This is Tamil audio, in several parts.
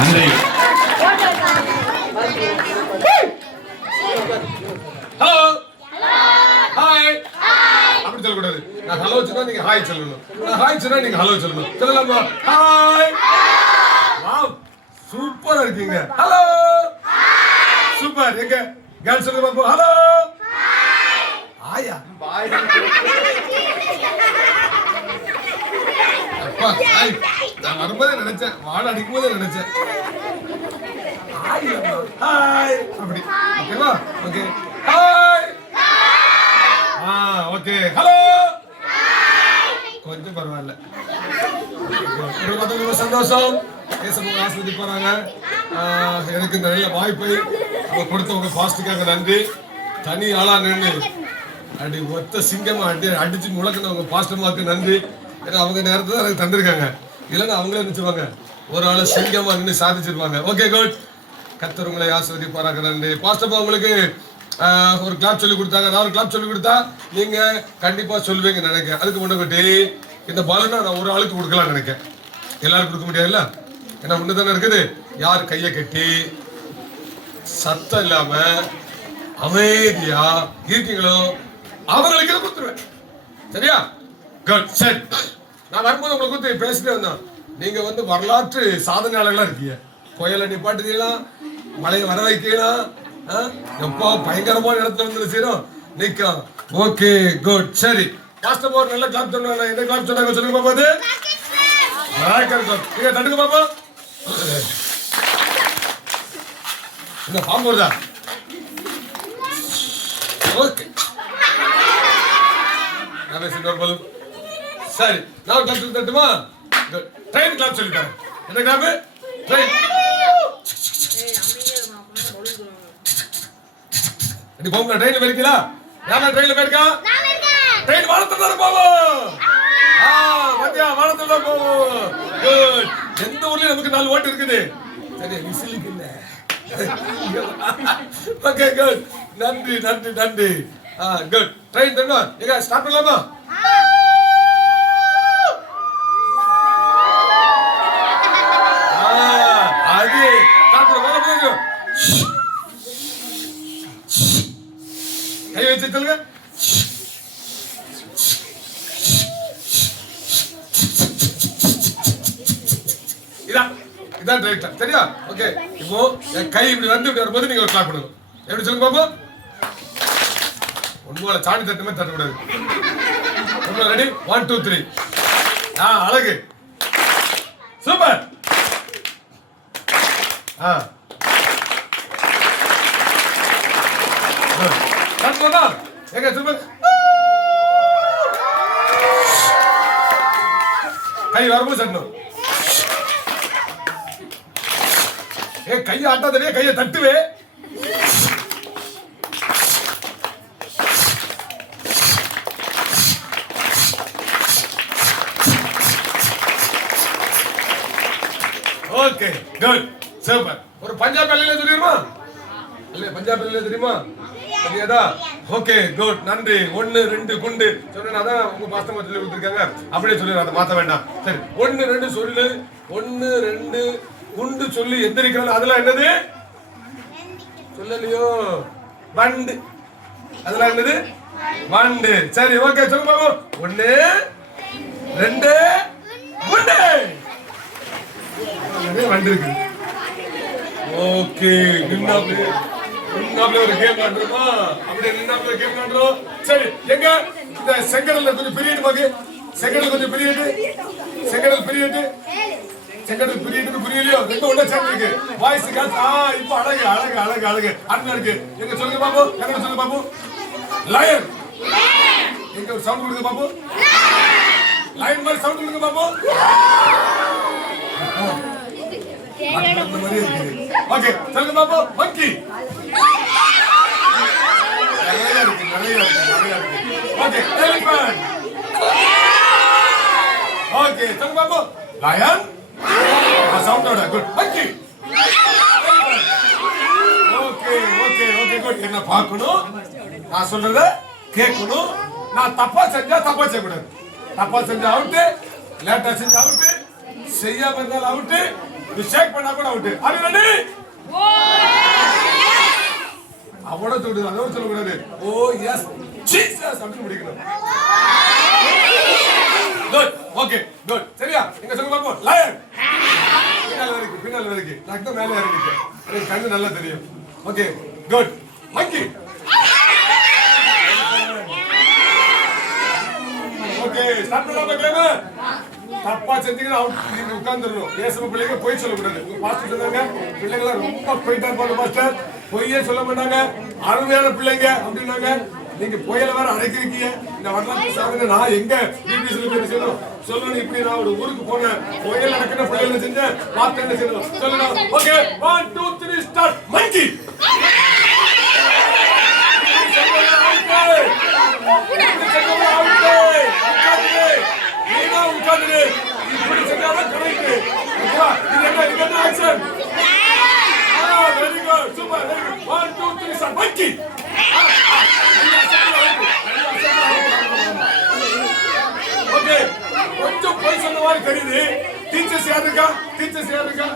நன்றி. ஹலோ ஹாய் அப்படி சொல்லக்கூடாது. நான் ஹலோ சொன்னா நீங்க ஹாய் சொல்லணும். நான் ஹாய் சொன்னா நீங்க ஹலோ சொல்லணும். சொல்லலாமா? ஹாய். வாவ் சூப்பரா இருக்கீங்க. Hello super. எங்க கேர்ள்ஸ் சொல்லுங்க பாப்போம். ஹலோ ஹாயா பாய். அப்பா ஹாய். நான் வரும்போதே நினைச்சேன், வாட அடிக்கும் போதே நினைச்சேன் ஹாய் ஹாய் அப்படி. ஓகேவா? Okay hi. ஓகே ஹலோ கொஞ்சம் பரவாயில்ல. ரொம்ப சந்தோஷம். பேசணும் ஆஸ்வதி போறாங்க. எனக்கு இந்த நல்ல வாய்ப்பை கொடுத்தவங்க பாஸ்டுக்காக நன்றி. தனி ஆளா நின்று அடி ஒத்த சிங்கமா அடிச்சு முழக்கினவங்க பாஸ்டமாக்கு நன்றி. ஏன்னா அவங்க நேரத்தை தான் எனக்கு தந்திருக்காங்க. இல்லைன்னா அவங்களே நினைச்சுவாங்க ஒரு ஆளை சிங்கமா நின்று சாதிச்சிருப்பாங்க. Okay good. கர்த்தர் உங்களை ஆஸ்வதி போறாங்க நன்றி. பாஸ்டமா உங்களுக்கு ஒரு கிளாப் சொல்லி கொடுத்தாங்க. நான் ஒரு கிளாப் சொல்லி கொடுத்தா நீங்க கண்டிப்பா சொல்லுவீங்க நினைக்கிறேன். அதுக்கு முன்னாடி இந்த பலனை நான் ஒரு ஆளுக்கு கொடுக்கலாம்னு நினைக்கிறேன். எல்லாரும் கொடுக்க முடியாதுல்ல, ஏன்னா முன்னதானே இருக்குது. யார் கையை கட்டி சத்தம் இல்லாம அமைதியா இருக்கீங்களோ அவங்களுக்கு இதை கொடுத்துருவேன். சரியா? குட். சரி, நான் வரும்போது உங்களை கொடுத்து பேசிட்டே வந்தேன். நீங்க வரலாற்று சாதனையாளர்களா இருக்கீங்க. புயலை நிப்பாட்டுக்கலாம், மழையை வர வைக்கலாம், எப்போ பயங்கரமான இடத்துல செய்யறோம் நிக்கலாம். Okay good. சரி, பாஸ்டர் ஒரு நல்ல கிளாப் சொன்னாங்க. என்ன கிளாப் சொன்னாங்க சொல்லுங்க பாப்பா. நீங்க தட்டுங்க பாப்பா. இந்த பாம்பு வருதா? ஓகே சரி, நான் கிளாப் சொல்லி தட்டுமா? ட்ரெயின் கிளாப் சொல்லிட்டாங்க. என்ன கிளாப்? ட்ரெயின். நீ போங்க ட்ரெயின்ல போயிருக்கீங்களா? யாரா ட்ரெயின்ல போயிருக்கா? ட்ரெயின் வானத்துல தான் போவோம். மத்தியா வானத்துல தான் போவோம். குட். எந்த ஊர்லயும் நமக்கு 4 ஓட்டு இருக்குது. சரி, விசிலுக்கு இல்ல. Okay good. நன்றி நன்றி நன்றி. குட். ட்ரெயின் தங்க எங்க ஸ்டார்ட் பண்ணலாமா? அது ஸ்டார்ட் பண்ண கை வச்சு சொல்லுங்க. இதான் டைரக்டா. சரியா? ஓகே. இப்போ என் கை இப்படி இப்படி வரும்போது நீங்க ஒரு கிளாப் பண்ணணும். எப்படி சொல்லுங்க பாப்பா? ஒண்ணுல சாணி தட்டுமே தட்டக்கூடாது. ரெடி? 1 2 3. அழகு. சூப்பர். எங்க திரும்ப கை வரும்போது சட்டணும். கையை ஆட்டாதவே, கையை தட்டுவே. Okay good. சூப்பர். ஒரு பஞ்சாப் எல்லையில தெரியுமா? இல்ல பஞ்சாப் எல்லையில தெரியுமா? தெரியாதா? Okay good. நன்றி. 1 2 குண்டு சொன்னா தான் உங்க பாஸ்டர் சொல்லி கொடுத்துருக்காங்க. அப்படியே சொல்லி அதை மாத்த வேண்டாம். சரி, 1 2 சொல்லு. 1 2 குண்டு சொல்லி எந்திரிக்கிறாங்க. அதெல்லாம் என்னது சொல்லலையோ? வண்டு. அதெல்லாம் என்னது? வண்டு. சரி, ஓகே சொல்லுங்க பாப்போம். 1 2 குண்டு. வண்டு இருக்கு. ஓகே. நின்னாப்ல ஒரு கேம் ஆடுறோமா? அப்படியே நின்னாப்ல கேம் ஆடுறோம். சரி, எங்க இந்த செங்கடல்ல கொஞ்சம் பிரியட்டு பாக்கு. செங்கடல் கொஞ்சம் பிரியட்டு. செங்கடல் பிரியட்டு. செங்கடல் பிரியட்டு புரியலையோ? ரெண்டு ஒண்ணா சேர்ந்து இருக்கு. வாய்ஸ் காஸ். இப்போ அழகு அழகு அழகு அழகு அண்ணா இருக்கு. எங்க சொல்லுங்க பாப்போம். எங்க சொல்லுங்க பாப்போம். லயன். எங்க ஒரு சவுண்ட் கொடுங்க பாப்போம். லயன் மாதிரி சவுண்ட் கொடுங்க பாப்போம். ஓகே சொல்லுங்க பாப்போம். மங்கி. நிறைய இருக்கு. Okay elephant. ஓகே சொல்லுங்க பாப்போம். லயன். சவுண்டோட good. Monkey. Okay okay okay good. என்ன பார்க்கணும், நான் சொல்றத கேட்கணும். நான் தப்பா செஞ்சா தப்பா செய்யக்கூடாது. தப்பா செஞ்சா அவுட்டு, லேட்டா செஞ்சா அவுட்டு, செய்யாம இருந்தாலும் அவுட்டு, நீ ஷேக் பண்ணா கூட அவுட். Are you ready? அவட சொல்றது அதோட சொல்ல கூடாது. ஓ எஸ் ஜீசஸ் அப்படி முடிக்கணும். குட் ஓகே குட் சரியா? நீங்க சொல்லுங்க பாப்போம். லயன் பின்னால வரைக்கு ரத்தம் மேலே இறங்கிச்சு. எனக்கு கண்ணு நல்லா தெரியும். Okay good. Monkey okay start பண்ணலாமா கேம்? தப்பா செஞ்சீங்கன்னா அவுட். நீங்க உட்கார்ந்துடணும். பேசுற பிள்ளைங்க போய் சொல்லக்கூடாது. பாஸ்டர் சொன்னாங்க பிள்ளைங்கள ரொம்ப போயிட்டா இருப்பாங்க பாஸ்டர், பொய்யே சொல்ல மாட்டாங்க, அருமையான பிள்ளைங்க அப்படின்னாங்க. நீங்க புயல வேற அடைக்கிறீங்க. இந்த வரலாற்று சாதனை நான் எங்க பிபிசில போய் சொல்லணும். இப்படி நான் ஒரு ஊருக்கு போனேன், புயல் நடக்கிற பிள்ளைங்க செஞ்சேன், பார்த்து என்ன செய்யணும் சொல்லுங்க. Okay 1 2 3 start. மங்கி உட்காந்து இப்படி செஞ்சாதான் கரெக்ட். இது என்ன action? Very good super. 1 2 3 start. Monkey okay கொஞ்சம் போய் சொன்ன மாதிரி தெரியுது. டீச்சர்ஸ் யார் இருக்கா? டீச்சர்ஸ் யார் இருக்கா?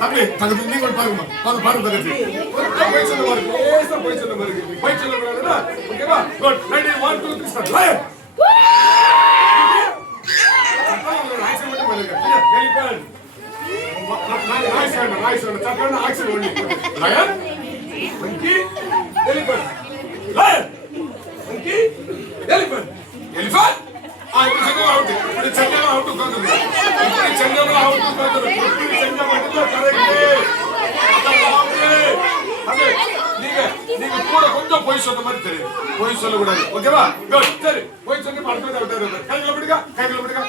தம்பி தங்கச்சி நீங்க பாருங்க பாருங்க தங்கச்சி கொஞ்சம் போய் சொன்ன மாதிரி பேச போய் சொன்ன மாதிரி போய் சொல்ல கூடாதுன்னா ஓகேவா? Good ready 1 2 3 start. Lion action மட்டும் பண்ணுங்க. எலிபன் நாய்ஸ் தக்கான action only. Lion monkey elephant. Lion monkey elephant. Elephant இப்படி செஞ்சா அவுட். இப்படி செஞ்சா அவுட் உட்கார்ந்து. இப்படி செஞ்சா அவுட் உட்கார்ந்து. இப்படி செஞ்சா மட்டும் கரெக்ட். அங்க நீங்க கூட கொஞ்சம் போய் சொன்ன மாதிரி தெரியும். போய் சொல்ல கூடாது. ஓகேவா? குட் சரி. போய் சொன்னா அடுத்து அவுட் ஆயிடும். கைகளை பிடிங்க.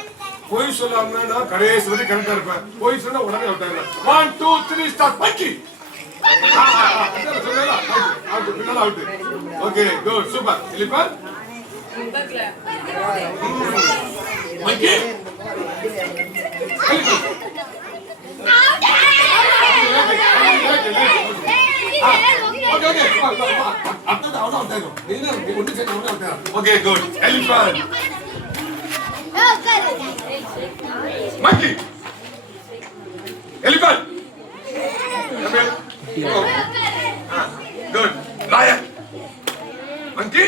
போய் சொல்லாம நான் கடைசி வரை கரெக்டா இருப்பேன். போய் சொன்னா உடனே அவுட் ஆயிடும். 1 2 3 ஸ்டார்ட். Monkey out. பின்னால out. Okay good super. Elephant monkey okay good. Elephant monkey elephant good. Lion monkey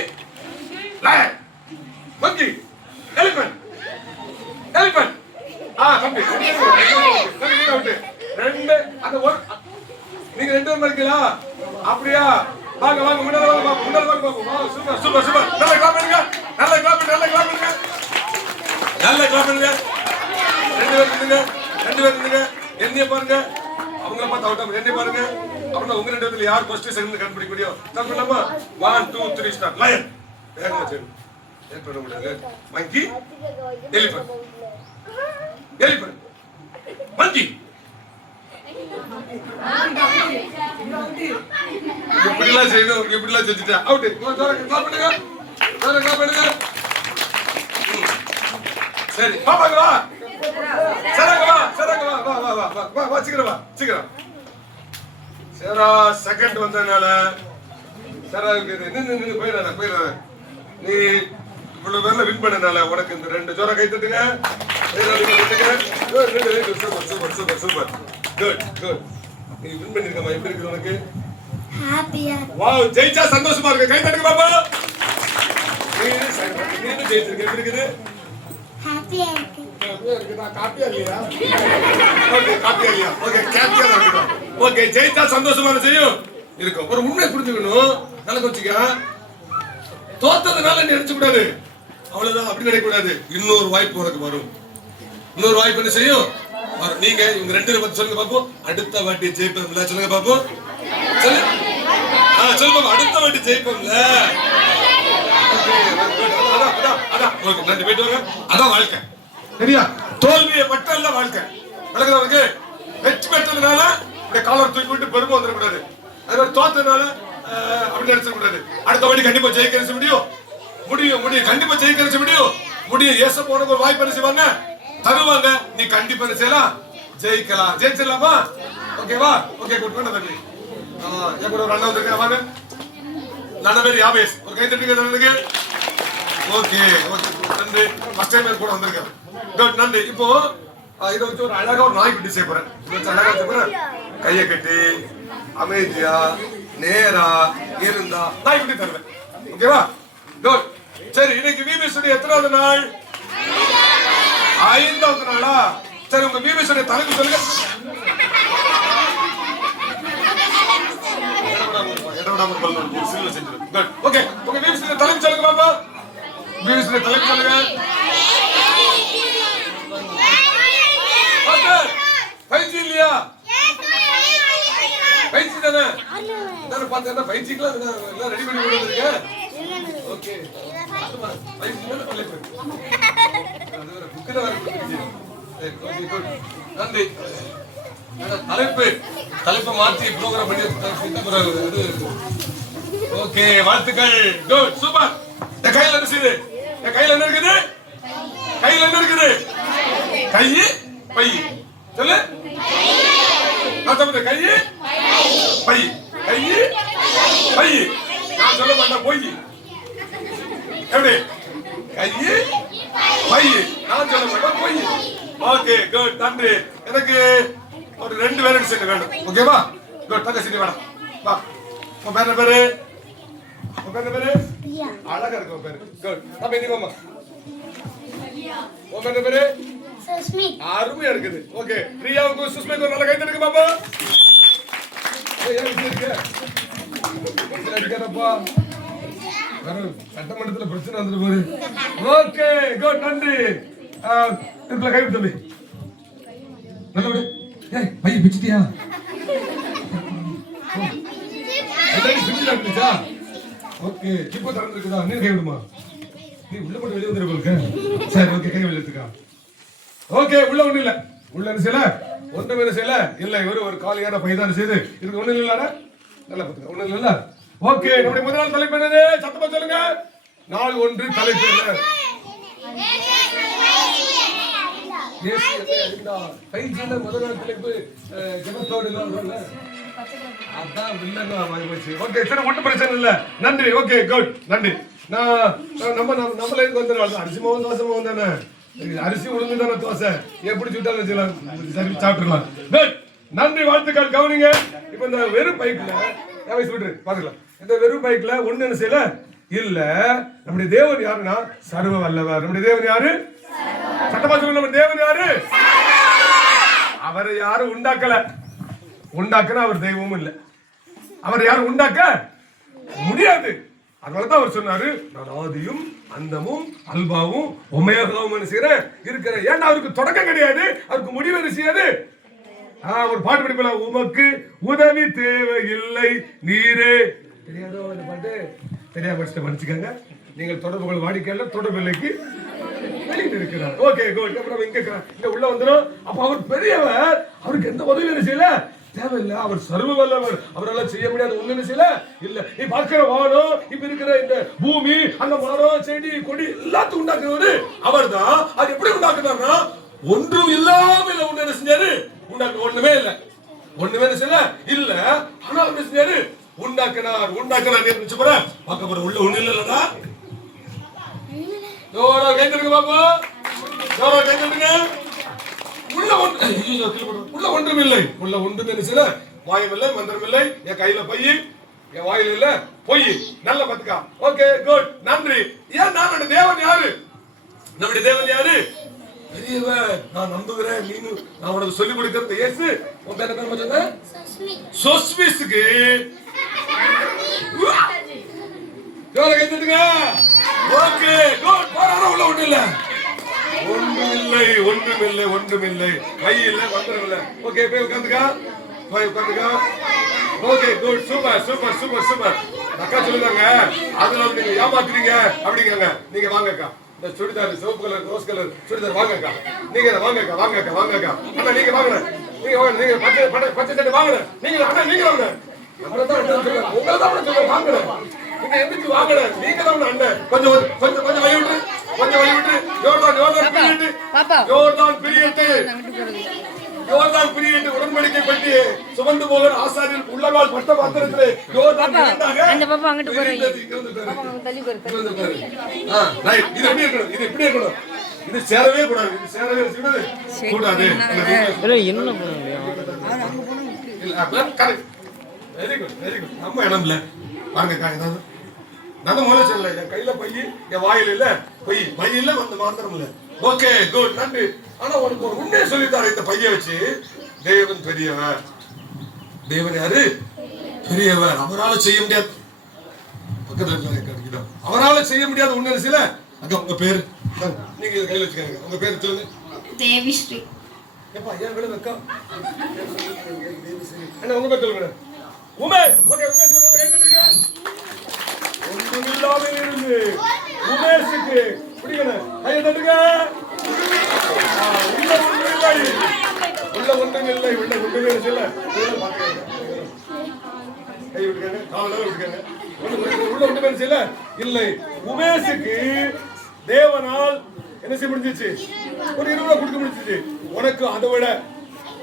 lion monkey elephant elephant தம்பி ரெண்டு அந்த ஒரு நீங்க ரெண்டு பேரும் இருக்கீங்களா? அப்படியா? வாங்க முன்னால வாங்க. சூப்பர். நல்ல கிளாப் பண்ணுங்க. ரெண்டு பேர் இருந்துங்க. என்னைய பாருங்க, அவங்கள பார்த்து அவுட். என்னைய பாருங்க. அப்புறம் உங்க ரெண்டு பேர்ல யார் ஃபர்ஸ்ட் செகண்ட் கண்டுபிடிக்க முடியும்? ஸ்டார்ட் பண்ணலாமா? 1 2 3 ஸ்டார்ட். லயன் வேகமா செய்யணும். ஏன் பண்ண முடியாது? மங்கி எலிபன் மங்கி இப்படிலாம் செய்யணும். இப்படிலாம் செஞ்சுட்டா அவுட். கிளாப் பண்ணுங்க. சரி பாப்பாங்க வா. சரங்க வா. சீக்கிரம். சரா செகண்ட் வந்ததுனால சரா நின்னு போயிடாத. நீ இவ்வளவு பேர்ல வின் பண்ணனால உனக்கு இந்த 2 ஜோர கை தட்டுங்க. சூப்பர். குட். நீ வின் பண்ணிருக்கமா? எப்படி இருக்கு உனக்கு? ஹாப்பியா? வாவ் ஜெயிச்சா சந்தோஷமா இருக்கு. கை தட்டுங்க பாப்பா. நீ ஜெயிச்சிருக்க. எப்படி இருக்குது? ஹாப்பியா இருக்கு. காப்பியா இல்லையா? ஓகே காப்பியா இருக்கு. ஓகே ஜெயிச்சா சந்தோஷமான செய்யும் இருக்கும். ஒரு உண்மை புரிஞ்சுக்கணும். நல்லா வச்சுக்க. தோத்ததுனால நினைச்ச கூடாது. அவ்வளவுதான் அப்படி நினைக்க கூடாது. இன்னொரு வாய்ப்பு உனக்கு வரும். இன்னொரு வாய்ப்பு என்ன செய்யும்? நீங்க இவங்க ரெண்டு பேரும் பத்தி சொல்லுங்க பாப்போம். அடுத்த வாட்டி ஜெயிப்போம்ல சொல்லுங்க பாப்போம். சொல்லுங்க அடுத்த வாட்டி ஜெயிப்போம்ல. நன்றி போயிட்டு வாங்க. அதான் வாழ்க்கை. சரியா? தோல்வியை மட்டும் இல்ல வாழ்க்கை. விளக்குதா உனக்கு? வெற்றி பெற்றதுனால இந்த காலர் தூக்கி விட்டு பெருமை வந்துடக்கூடாது. அதனால தோத்ததுனால அப்படி நினைச்ச கூடாது. அடுத்த வாட்டி கண்டிப்பா ஜெயிக்க முடியும். கண்டிப்பா ஜெயிக்க முடியும். ஏசப்பா உனக்கு ஒரு வாய்ப்பு என்ன செய்வாங்க? தருவாங்க. நீ கண்டிப்பா என்ன செய்யலாம்? ஜெயிச்சிடலாமா? ஓகேவா? ஓகே குட் பண்ண தம்பி. என் கூட ஒரு அண்ணா வந்திருக்கேன். வாங்க. நல்ல பேர் யாபேஸ். ஒரு கை தட்டுங்க. ஓகே நன்றி. ஃபர்ஸ்ட் டைம் கூட வந்திருக்கேன். குட் நன்றி. இப்போ இதை வச்சு ஒரு அழகா ஒரு நாய்க்குட்டி செய்ய போறேன். இதை வச்சு அழகா செய்ய போறேன். கையை கட்டி அமைதியா நேரா இருந்தா நாய்க்குட்டி தருவேன். ஓகேவா? குட். சரி, இன்னைக்கு விபிஎஸ் எத்தனாவது நாள்? 5வது நாளா? சரி, உங்க விபிஎஸ் தலைப்பு சொல்லுங்க. ஓகே, உங்க விபிஎஸ் தலைப்பு சொல்லுங்க பாப்பா. விபிஎஸ் தலைப்பு சொல்லுங்க. பயிற்சி இல்லையா? பயிற்சி தானே? பார்த்தா பயிற்சிக்கெல்லாம் எல்லாம் ரெடி பண்ணி கொண்டு வந்திருக்க. ஓகே, பயிற்சி தானே தலைப்பு. அது வேற புக்கில் வேற நன்றி. தலைப்பை மாற்றி ப்ரோக்ராம் பண்ணி ஓகே, வாழ்த்துக்கள். Good, super. என் கையில் என்ன செய்யுது? என் கையில் என்ன இருக்குது? கையில் என்ன இருக்குது? கை பை சொல்லு. நான் சொல்றேன், கை பை, கை பை. நான் சொல்ல மாட்டேன், போய் எப்படி? கை பை, நான் சொல்ல மாட்டேன், போய். ஓகே, குட், நன்றி. எனக்கு ஒரு 2 பேர் சேர்ந்து வேணும். ஓகேவா? குட், தங்க சீட்டு வேணும். வா, உன் பேர் என்ன பேரு? உன் பேர் என்ன பேரு? அழகா இருக்கு உன் பேரு. குட். நம்ம இனி மாமா உன் பேர் என்ன பேரு? சுஸ்மி. அருமையா இருக்குது. ஓகே, பிரியாவுக்கு சுஸ்மிக்கு நல்ல கை தட்டுங்க பாப்பா. ஏய், எப்படி இருக்க? அடிக்காதப்பா. சட்டமன்றத்துல பிரச்சனை வந்துட்டு போகுது. ஓகே, குட், நன்றி. இதுல கை தம்பி. நல்ல விடு. ஏய், பைய பிச்சிட்டியா? ஓகே, இப்போ திறந்துருக்குதா? நீ கை விடுமா? நீ உள்ள போட்டு வெளியே வந்துருக்க. சரி, ஓகே, கை வெளியே எடுத்துக்கா. ஓகே, உள்ள ஒண்ணு இல்ல. உள்ள என்ன செய்யல? ஒன்றும் என்ன செய்யல? இல்ல, இவரு ஒரு காலியான பைதான் செய்து இதுக்கு ஒண்ணு இல்லடா. நல்லா பாத்துக்க, ஒண்ணு இல்ல. ஓகே, நம்முடைய முதல் நாள் தலைப்பு என்னது? சத்தமா சொல்லுங்க. நாள் 1 தலைப்பு என்ன? பைஜில முதல் நாள் தலைப்பு ஜெபத்தோடு இல்ல. அதான் வில்லங்க வாங்கி போச்சு. ஓகே, சரி, ஒன்றும் பிரச்சனை இல்ல. நன்றி. ஓகே, குட், நன்றி. நம்மள இருந்து வந்துடுவாங்க. அரிசி மாவும் தோசை மாவும் தானே. அரிசி உளுந்து தானே தோசை. எப்படி சுட்டாலும் சரி சாப்பிட்டுக்கலாம். குட், நன்றி, வாழ்த்துக்கள். கவனிங்க. இப்ப இந்த வெறும் பைக்ல விட்டு பாத்துக்கலாம். இந்த வெறும் பைக்ல ஒண்ணு என்ன செய்யல இல்ல. நம்முடைய தேவன் யாருன்னா சர்வ வல்லவர். நம்முடைய தேவன் யாரு? சட்டமா சொல்லுங்க. நம்ம தேவன் யாரு? அவரை யாரும் உண்டாக்கல. உண்டாக்குனா அவர் தெய்வமும் இல்லை. அவர் யாரும் உண்டாக்க முடியாது. அதனாலதான் அவர் சொன்னாரு, நான் ஆதியும் அந்தமும் அல்பாவும் ஒமேகாவும் செய்யறேன் இருக்கிறேன். ஏன்னா அவருக்கு தொடக்கம் கிடையாது, அவருக்கு முடிவு என்ன செய்யாது. ஒரு பாட்டு படிப்பல, உமக்கு உதவி தேவையில்லை நீரே. தெரியாதோ அந்த பாட்டு? தெரியாம படிச்சுட்டு மன்னிச்சுக்கங்க. நீங்கள் தொடர்புகள் வாடிக்கையாளர் தொடர்பு இல்லைக்கு வெளியிட்டு இருக்கிறார். Okay, good. அப்புறம் இங்க உள்ள வந்துடும். அப்ப அவர் பெரியவர், அவருக்கு எந்த உதவி என்ன செய்யல தேவையில்லை. அவர் சர்வ வல்லவர், அவரால் செய்ய முடியாது ஒண்ணு செய்யல இல்ல. நீ பார்க்கிற வானம், இப்ப இருக்கிற இந்த பூமி, அந்த மரம் செடி கொடி எல்லாத்தையும் உண்டாக்குறவரு அவர் தான். அது எப்படி உண்டாக்குறாருன்னா ஒன்றும் இல்லாமல் ஒண்ணு என்ன செஞ்சாரு? உண்டாக்க ஒண்ணுமே இல்ல. ஒண்ணுமே செய்யல இல்ல. ஆனா என்ன செஞ்சாரு? உண்டாக்கினார். இருந்துச்சு போற பார்க்க போற உள்ள ஒண்ணு இல்லடா. ஜோரா கேட்குங்க பாப்பா, ஜோரா கேட்குங்க. உள்ள ஒன்றும் இல்லை. உள்ள ஒன்றும் என்ன செய்யல. வாயும் இல்லை, மந்திரம் இல்லை. என் கையில பையி, என் வாயில இல்ல பொய். நல்ல பாத்துக்கா. ஓகே, குட், நன்றி. ஏன் நம்முடைய தேவன் யாரு? நம்முடைய தேவன் யாரு? பெரியவர். நான் நம்புகிறேன். நீனு நான் உனக்கு சொல்லிக் கொடுக்கிறது இயேசு. உன் பேர் என்ன சொன்ன? சொஸ்மிஸ்க்கு ஜோரா கேட்குங்க. Okay, good. போறாரா? உள்ள ஒண்ணு இல்ல. ஒன்றுமில்லை. கை இல்ல, மந்திரம் இல்ல. ஓகே, போய் உட்காந்துக்கா. Okay, good, super. அக்கா சொல்லுங்க, அதனால நீங்க ஏமாத்துறீங்க அப்படிங்க. நீங்க வாங்கக்கா. இந்த சுடிதார் சிவப்பு கலர், ரோஸ் கலர் சுடிதார் வாங்கக்கா. நீங்க வாங்கக்கா. அண்ணா நீங்க வாங்க. நீங்க பச்சை சட்டை வாங்க. நீங்க வாங்க. உங்களை தான் சொல்ல வாங்க. நீங்க எந்திரிச்சு வாங்க. நீங்க தான் அண்ணன். கொஞ்சம் வழி விட்டு. யோர்தான் பிரியட்டு உடன்படிக்கை பற்றி சுமந்து போகிற ஆசாரியர் உள்ளகால் பட்ட பாத்திரத்திலே யோர்தான் அந்த பாப்பா அங்கிட்டு போறீங்க. இது எப்படி இருக்கணும்? இது சேரவே கூடாது. இது சேரவே கூடாது. என்ன பண்ண வெரி குட் வெரி குட். நம்ம இடம்ல பாருங்க ஏதாவது நான் முதல்ல சொல்லல, என் கையில பைய என் வாயில இல்ல பை இல்ல வந்து மாத்திரம் இல்ல. ஓகே குட் நன்றி. ஆனா உனக்கு ஒரு உண்மையை சொல்லித்தார, இந்த பைய வச்சு தேவன் பெரியவர். தேவன் யாரு? பெரியவர். அவரால் செய்ய முடியாது. பக்கத்துல அவரால் செய்ய முடியாது உண்மை சில. அக்கா உங்க பேரு நீங்க கையில வச்சுக்கோங்க. உங்க பேரு சொல்லுங்க. தேவிஸ்ரீ. ஏப்பா ஏன் விட அக்கா என்ன உங்க பேர் சொல்லுங்க. உமேஷ். ஓகே உமேஷ் சொல்லுங்க. கை தட்டுங்க. ஒண்ணுமில்லாம இருந்து உமேஷுக்கு பிடிக்கணும். கையை தட்டுங்க. உள்ள ஒன்றுமில்லை உள்ள ஒன்றுமில்லை சொல்ல கை விட்டுக்காங்க. காலையில விட்டுக்காங்க. உள்ள ஒன்றுமே செய்யல இல்லை. உமேஷுக்கு தேவனால் என்ன செய்ய முடிஞ்சிச்சு? ஒரு 20 ரூபாய் கொடுக்க முடிஞ்சிச்சு. உனக்கு அதை விட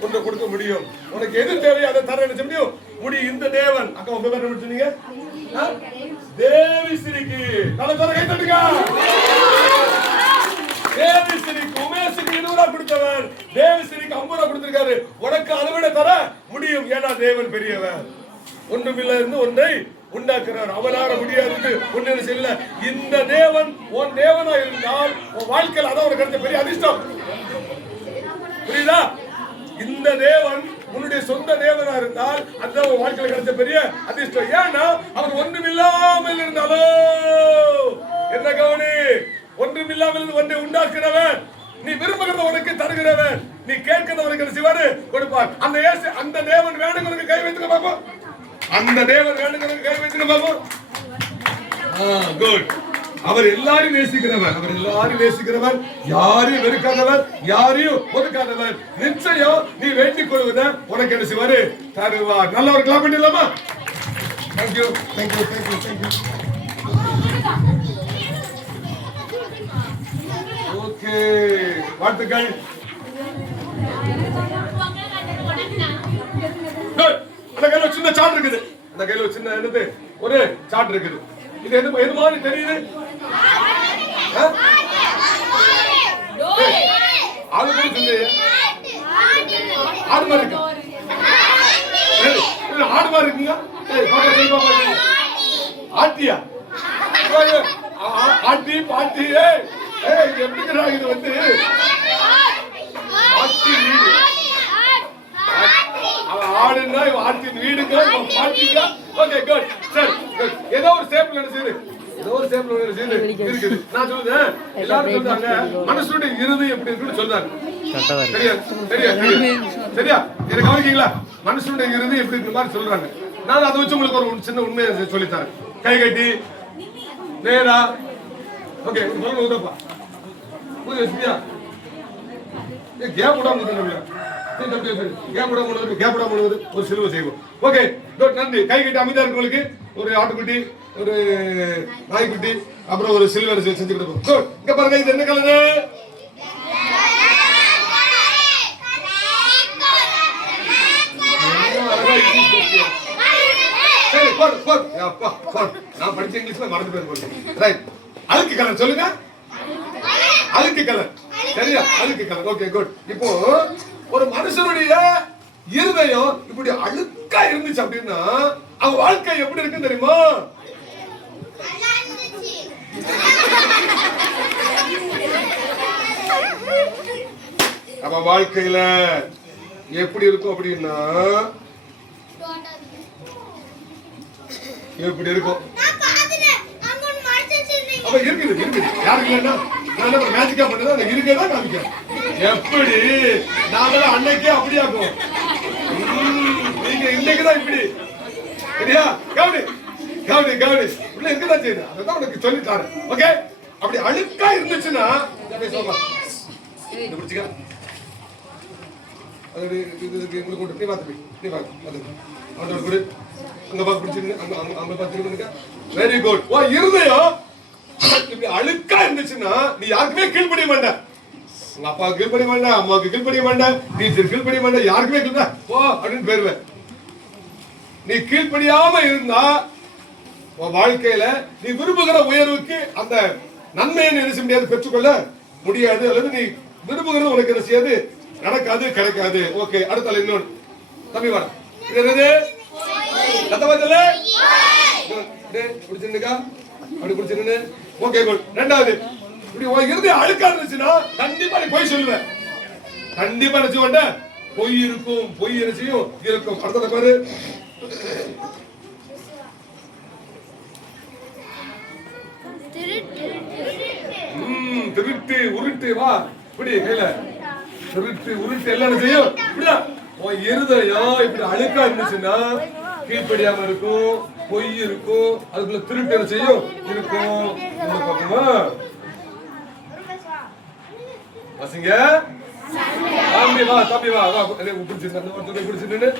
ஒன்று கொடுக்க முடியும். உனக்கு எது தேவையோ அதை தர என்ன செய்ய முடியும். இந்த தேவன் அக்கா உங்க பேர் முடிச்சீங்க தேவிஸ்ரீக்கு நல்ல தர கை தட்டுங்க. தேவிஸ்ரீக்கு உமேஷுக்கு 20 ரூபாய் கொடுத்தவர் தேவிஸ்ரீக்கு 50 ரூபாய் கொடுத்திருக்காரு. உனக்கு அதை விட தர முடியும். ஏன்னா தேவன் பெரியவர். ஒன்றுமில்ல இருந்து ஒன்றை உண்டாக்குறார். அவனால முடியாது ஒன்னு செல்ல. இந்த தேவன் உன் தேவனா இருந்தால் உன் வாழ்க்கையில் அதான் உனக்கு கிடைச்ச பெரிய அதிர்ஷ்டம். புரியுதா? இந்த தேவன் உன்னுடைய சொந்த தேவனா இருந்தால் அதுதான் உன் வாழ்க்கையில் கிடைச்ச பெரிய அதிர்ஷ்டம். ஏன்னா அவர் ஒன்றுமில்லாமல் இருந்தாலோ என்ன கவனி, ஒன்றுமில்லாமல் இருந்து ஒன்றை உண்டாக்குறவன். நீ விரும்புகிறத உனக்கு தருகிறவன். நீ கேட்கிறத உனக்கு சிவாரு கொடுப்பார். அந்த தேவன் வேணுங்கிறதுக்கு கை வைத்துக்க பாப்போம். அந்த தேவன் வேணுங்கிறதுக்கு கை வைத்துக்க பாப்போம். குட். அவர் எல்லாரையும் நேசிக்கிறவர். அவர் எல்லாரையும் நேசிக்கிறவர். யாரையும் வெறுக்காதவர், யாரையும் ஒதுக்காதவர். நிச்சயம் நீ வேண்டிக் கொள்வதை உனக்கு என்ன செய்வாரு? தருவார். நல்ல ஒரு கிளாப் பண்ணிடலாமா? Thank you thank you thank you thank you. Okay வாழ்த்துக்கள். அந்த கையில சின்ன சாட் இருக்குது. அந்த கையில சின்ன என்னது ஒரு சாட் இருக்குது. இது எது மாதிரி தெரியுது? ஆடு மாதிரி இருக்கு. ஆடு மாதிரி இருக்குங்க. ஆட்டியா ஆட்டி பாட்டி எப்படிங்கிறா? இது வந்து ஆடுன்னா ஆட்டின் வீடுங்க பாட்டிங்க. Okay good. சரி ஏதோ ஒரு சேப்ல என்ன செய்யுது? ஏதோ ஒரு சேப்ல என்ன செய்யுது இருக்குது. நான் சொல்லுதேன் எல்லாரும் சொல்றாங்க மனுஷனுடைய இருதயம் எப்படி இருக்குன்னு சொல்றாங்க. சரியா சரியா சரியா இதை கவனிக்கீங்களா? மனுஷனுடைய இருதயம் எப்படி இருக்கிற மாதிரி சொல்றாங்க. நான் அதை வச்சு உங்களுக்கு ஒரு சின்ன உண்மையை சொல்லித்தரேன். கை கட்டி நேரா. ஓகே சொல்லுங்க உதப்பா. வச்சுக்கியா? கேப் விடாம ஒரு சிலுவை செய்வோம். ஓகே நன்றி. கை கட்டி அமைதியா இருக்கவங்களுக்கு ஒரு ஆட்டுக்குட்டி, ஒரு நாய்க்குட்டி, அப்புறம் ஒரு சிலுவை செஞ்சு கொடுப்போம். இங்க பாருங்க, இது என்ன கலரு? நான் படிச்ச இங்கிலீஷ்ல மறந்து போயிருக்கேன். அழுக்கு கலர் சொல்லுங்க. அழுக்கு கலர். சரியா? அழுக்கு கலர். Okay good. இப்போ ஒரு மனுஷனுடைய இருதயம் இப்படி அழுக்கா இருந்துச்சு அப்படின்னா அவன் வாழ்க்கை எப்படி இருக்குன்னு தெரியுமா? அவன் வாழ்க்கையில எப்படி இருக்கும் அப்படின்னா எப்படி இருக்கும்? அப்ப இருக்குது இருக்குது. யாருக்கு இல்லைன்னா நான் மேஜிக்கா பண்ணதான் அந்த இருக்கதான் காமிக்கிறேன். எப்படி நாங்களும் அன்னைக்கே அப்படி ஆக்குவோம். நீங்க இன்னைக்குதான் இப்படி. சரியா? கவனி கவனி கவனி. உள்ள இருக்கதான் செய்யுது. அதான் உனக்கு சொல்லி தரேன். ஓகே? அப்படி அழுக்கா இருந்துச்சுன்னா பிடிச்சிக்க. அது உங்களுக்கு கூட்டு நீ பார்த்து நீ பார்த்து அவனோட கூட அங்க பார்த்து பிடிச்சிருங்க. அங்க அங்க பார்த்துருக்க. Very good. ஓ இருதயம் இப்படி அழுக்கா இருந்துச்சுன்னா நீ யாருக்குமே கீழ்படிய மாட்டேன். உங்க அப்பாவுக்கு கீழ்படிய மாட்டேன், அம்மாவுக்கு கீழ்படிய மாட்டேன், டீச்சர் கீழ்படிய மாட்டேன், யாருக்குமே கீழ்படிய போ அப்படின்னு போயிருவேன். நீ கீழ்படியாம இருந்தா உன் வாழ்க்கையில நீ விரும்புகிற உயர்வுக்கு அந்த நன்மையை நினைச்ச முடியாது, பெற்றுக்கொள்ள முடியாது, அல்லது நீ விரும்புகிறது உனக்கு என்ன செய்யாது, நடக்காது, கிடைக்காது. ஓகே, அடுத்த இன்னொன்னு தம்பி வாடா. இது என்னது? கத்தவத்தல பிடிச்சிருக்கா? அப்படி பிடிச்சிருந்து. Okay good. ரெண்டாவது, இப்படி இறுதி அழுக்கா இருந்துச்சுன்னா கண்டிப்பா நீ பொய் சொல்லுவேன். கண்டிப்பா நினைச்சு வேண்ட பொய் இருக்கும், பொய் நினைச்சியும் இருக்கும். அடுத்த பாரு, திருட்டு உருட்டு. வா இப்படி கையில திருட்டு உருட்டு எல்லாம் செய்யும். இப்படிதான் இருதயம் இப்படி அழுக்கா இருந்துச்சுன்னா கீழ்ப்படியாம இருக்கும், பொய் இருக்கும், அதுக்குள்ள திருட்டு என்ன செய்யும் இருக்கும். பசங்க தம்பி வா, தம்பி வா, வா பிடிச்சிருந்து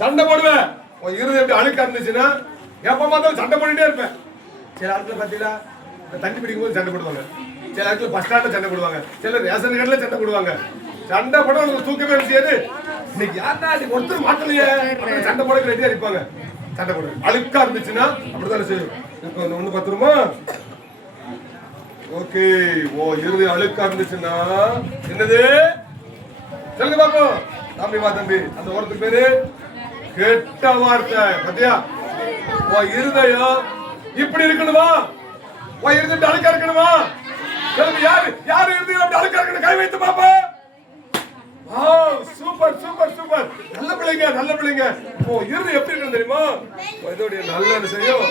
சண்டை போடுவேன். இருதயம் எப்படி அழுக்கா இருந்துச்சுன்னா எப்ப பார்த்தாலும் சண்டை போட்டுட்டே இருப்பேன். சில ஆட்கள் பாத்தீங்களா தண்ணி பிடிக்கும் போது சண்டை போடுவாங்க, சில ஆட்கள் பஸ் ஸ்டாண்ட்ல சண்டை போடுவாங்க, சில ரேஷன் கடையில சண்டை போடுவாங்க. சண்டை போட உங்களுக்கு தூக்கமே செய்யாது. இன்னைக்கு யாருன்னா ஒருத்தர் மாட்டலையே சண்டை போட ரெடியா இருப்பாங்க. சண்டை போடு அழுக்கா இருந்துச்சுன்னா அப்படித்தானே செய்யும். ஒண்ணு பத்துருமா? ஓகே. ஓ இறுதி அழுக்கா இருந்துச்சுன்னா என்னது சொல்லுங்க பாப்போம். தம்பி வா தம்பி, அந்த ஓரத்துக்கு பேரு கெட்ட வார்த்தை. பத்தியா? ஓ இருதயம் இப்படி இருக்கணுமா? ஓ இருந்துட்டு அழுக்கா இருக்கணுமா? சொல்லுங்க, யாரு யாரு இருந்தீங்க அப்படி அழுக்கா இருக்கணும்? கை வைத்து பாப்பா. சூப்பர் சூப்பர் சூப்பர், நல்ல பிள்ளைங்க, நல்ல பிள்ளைங்க. ஓ இறுதி எப்படி இருக்கு தெரியுமா? இதோட நல்ல செய்யும்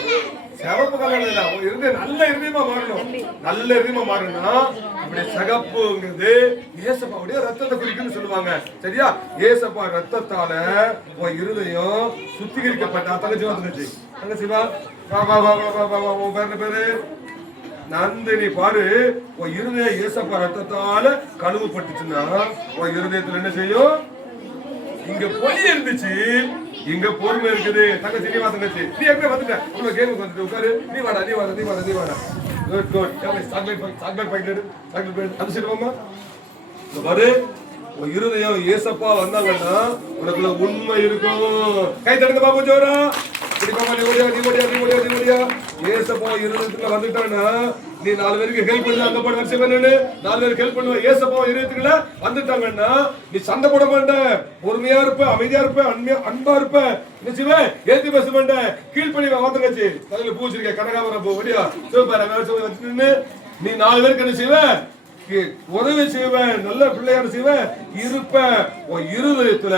சிவப்பு கலர் இல்ல, இருந்து நல்ல இருதயமா மாறணும். நல்ல இருதயமா மாறணும்னா இப்படி சிகப்புங்கிறது ஏசப்பாவுடைய ரத்தத்தை குறிக்குன்னு சொல்லுவாங்க. சரியா? ஏசப்பா ரத்தத்தால உன் இருதயம் சுத்திகரிக்கப்பட்ட. தங்கச்சி வா, தங்கச்சி தங்கச்சி வா வா வா வா வா. உன் பேரு பேரு நந்தினி. பாரு, உன் இருதயம் ஏசப்பா ரத்தத்தால கழுவுப்பட்டுச்சுன்னா உன் இருதயத்துல என்ன செய்யும்? இங்க பொய் இருந்துச்சு, இங்க பொறுமை இருக்குது. தங்கச்சி நீ வா, தங்கச்சி நீ எங்க வந்துட்ட? உங்க கேம் வந்துட்டு உட்காரு. நீ வாடா, நீ வாடா, நீ வாடா, நீ வாடா. Good good. Chocolate packet, chocolate packet அது சீடுவாமா. பாரு, உன் இருதயம் ஏசப்பா வந்தாங்கன்னா உனக்குள்ள உண்மை இருக்கும். கை தடுங்க பாபு ஜோரா. ஏசப்பா இருதயத்துக்குள்ள வந்துட்டானா நீ 4 பேருக்கு ஹெல்ப் பண்ண. அங்க போட வரிசை பண்ணு, 4 பேருக்கு ஹெல்ப் பண்ணுவ. ஏசப்பா இருதயத்துக்குள்ள வந்துட்டாங்கன்னா நீ சண்டை போட மாட்ட, பொறுமையா இருப்ப, அமைதியா இருப்ப, அன்பா இருப்ப. என்ன செய்வ? ஏத்தி பேச மாட்ட, கீழ்ப்படிவ. வாத்தங்கச்சி தலையில பூ வச்சிருக்க, கனகாமரம் பூ வடியா சிவப்பாரு நீ 4 பேருக்கு என்ன செய்வ? உதவி செய்வேன், நல்ல பிள்ளையான செய்வேன் இருப்ப. உன் இருதயத்துல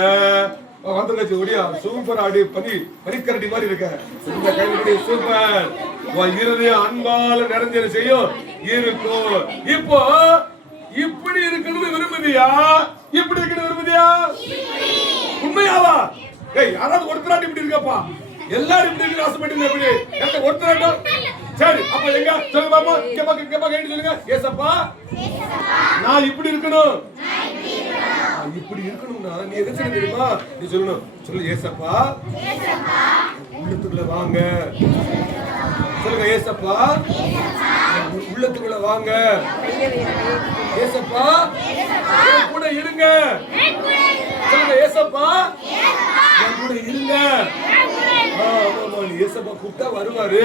வாத்தங்கச்சி ஒடியா சூப்பர். ஆடி பனிக்கரடி மாதிரி இருக்க இந்த கைவிடி சூப்பர். உன் இருதயம் அன்பால நிறைஞ்சது செய்யும் இருக்கும். இப்போ இப்படி இருக்கணும்னு விரும்புதியா? இப்படி இருக்கணும் விரும்புதியா? உண்மையாவா? ஏய் யாராவது ஒருத்தராட்டி இப்படி இருக்கப்பா, எல்லாரும் இப்படி இருக்க ஆசைப்பட்டு எப்படி எனக்கு ஒருத்தராட்டம். சரி அப்ப எங்க சொல்லுங்க பாப்பா. கேப்பா கேட்டு சொல்லுங்க. ஏசப்பா நான் இப்படி இருக்கணும். இப்படி இருக்கணும்னா நீ எதை செய்ய தெரியுமா? நீ சொல்லணும். சொல்லு, ஏசப்பா உள்ளத்துக்குள்ள வாங்க. சொல்லுங்க, ஏசப்பா உள்ளத்துக்குள்ள வாங்க. ஏசப்பா கூட இருங்க. சொல்லுங்க, ஏசப்பா என் கூட இருங்க. ஏசப்பா கூப்பிட்டா வருவாரு.